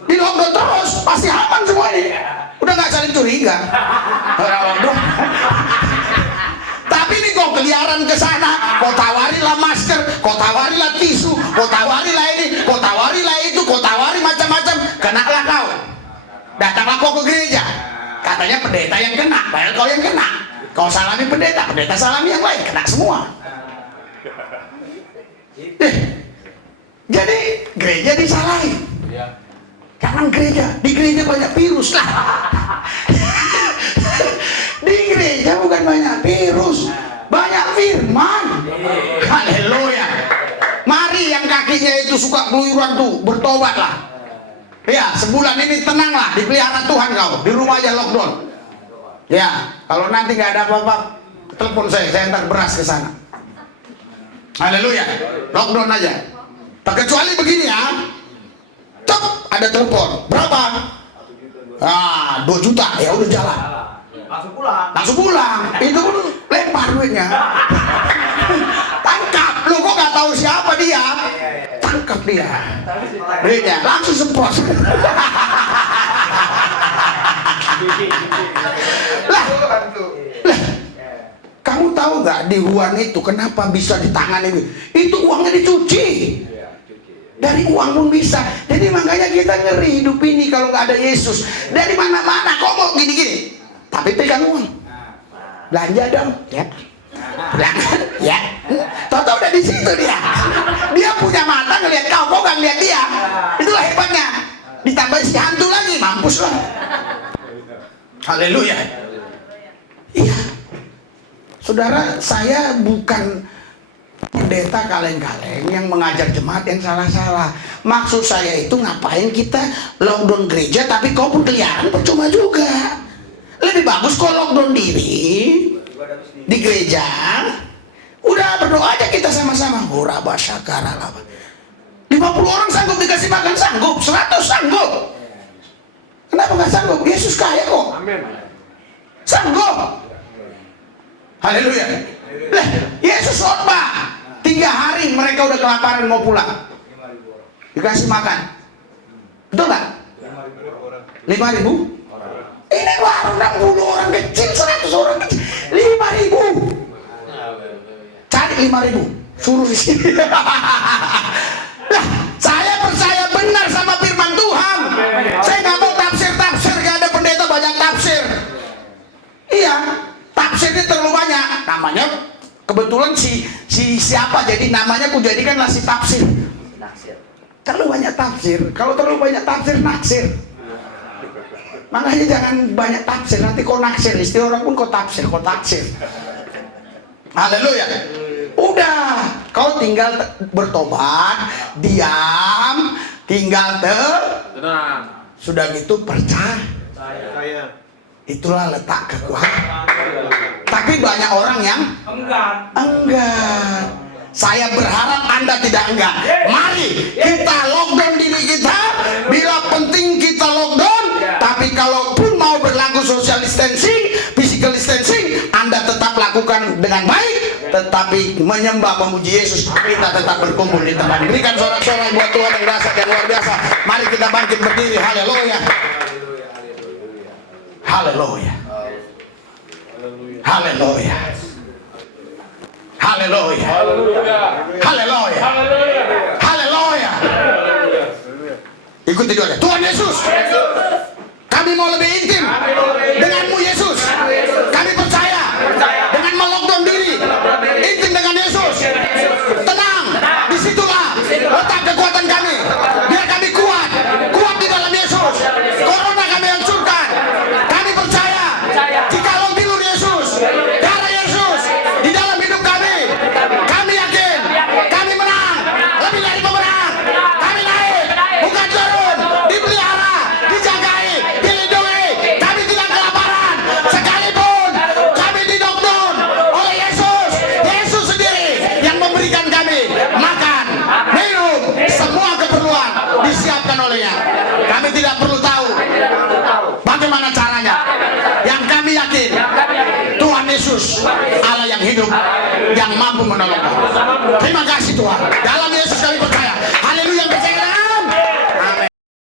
Di lockdown terus, pasti aman semua ini. Udah nggak saling curiga. Lockdown. Tapi ini kok keliaran ke sana, kau tawarilah masker, kau tawarilah tisu, kau tawarilah ini, kau tawarilah itu, kau tawari macam-macam, kenalah kau. Datanglah kau ke gereja. Katanya pendeta yang kena, padahal kau yang kena. Kau salami pendeta, pendeta salami yang lain, kena semua. Jadi gereja disalahin. Jangan gereja, di gereja banyak virus lah. Di gereja bukan banyak virus, banyak firman. Haleluya. Mari yang kakinya itu suka keluyuran tuh, bertobatlah. Ya, sebulan ini tenanglah, dipelihara Tuhan kau. Di rumah aja lockdown. Ya, kalau nanti nggak ada apa-apa, telepon saya antar beras ke sana. Haleluya. Lockdown aja. Terkecuali begini ya. Cep, ada telepon. Berapa? 2 juta. Ya udah jalan. Langsung pulang. Itu pun lempar duitnya. Tangkap. Lu kok nggak tahu siapa dia? Tangkap dia. Duitnya langsung semprot. Lah, kamu tahu nggak di Wuhan itu kenapa bisa ditangani? Itu uangnya dicuci. Dari uang pun bisa. Jadi makanya kita ngeri hidup ini kalau nggak ada Yesus. Dari mana-mana kok mau gini-gini. Tapi pegang uang. Belanja dong, ya. Belanja, ya. Tahu-tahu udah di situ dia. Dia punya mata ngelihat kau nggak ngelihat dia. Itulah hebatnya. Ditambah si hantu lagi, mampus lah. Haleluya. Iya. Saudara, saya bukan pendeta kaleng-kaleng yang mengajar jemaat yang salah-salah. Maksud saya itu ngapain kita lockdown gereja tapi kau pun keliaran, percuma juga. Lebih bagus kau lockdown diri di gereja. Udah berdoa aja kita sama-sama. Huraba syakara laba. 50 orang sanggup dikasih makan, sanggup. 100 sanggup. Kenapa nggak sanggup? Yesus kaya kok. Amin. Sanggup. Haleluya. Lah, Yesus khotbah 3 hari mereka udah kelaparan mau pulang. Dikasih makan. Betul nggak? 5.000. Ini baru 60 orang kecil, 100 orang kecil. 5.000. Cari 5.000. Suruh di sini. Nah, saya percaya benar sama firman Tuhan. Saya nggak mau tafsir, nggak ada pendeta banyak tafsir. Iya, tafsirnya terlalu banyak. Namanya kebetulan si siapa jadi namanya ku jadikanlah si tafsir. Terlalu banyak tafsir. Kalau terlalu banyak tafsir naksir. Makanya jangan banyak tafsir, nanti kau naksir. Istilah orang pun kau taksir. Haleluya. Udah, kau tinggal bertobat, diam, tinggal Tenang. sudah gitu percaya. Saya. Itulah letak kekuatan. Tapi banyak orang yang enggan. Saya berharap Anda tidak enggan. Mari kita lockdown diri kita. Bila penting kita lockdown. Tapi kalaupun mau berlaku social distancing, physical distancing, Anda tetap lakukan dengan baik. Tetapi menyembah memuji Yesus, kita tetap berkumpul di tempat. Berikan sorak-sorai buat Tuhan yang dahsyat dan luar biasa. Mari kita bangkit berdiri. Haleluya. Haleluya. Haleluya. Haleluya. Haleluya. Haleluya. Ikuti doa. Tuhan Yesus, kami mau lebih intim denganmu Yesus. Kami percaya dengan melockdown diri, intim dengan Yesus. Tenang, disitulah letak kekuatan kami. Biar kami kuat di dalam Yesus. Corona kami hancurkan. Kami percaya jika lo tidur Yesus, darah Yesus di dalam hidup kami. Kami yakin kami menang, lebih dari pemenang. Kami naik, bukan turun, dipelihara, dijagai, dilindungi. Kami tidak kelaparan sekalipun kami di-lockdown oleh Yesus. Yesus sendiri yang memberikan kami makan, minum, semua keperluan disiapkan olehnya. Kami tidak perlu tahu bagaimana caranya. Yang kami yakin Tuhan Yesus Allah yang hidup, yang mampu menolong. Terima kasih Tuhan. Dalam Yesus kami percaya.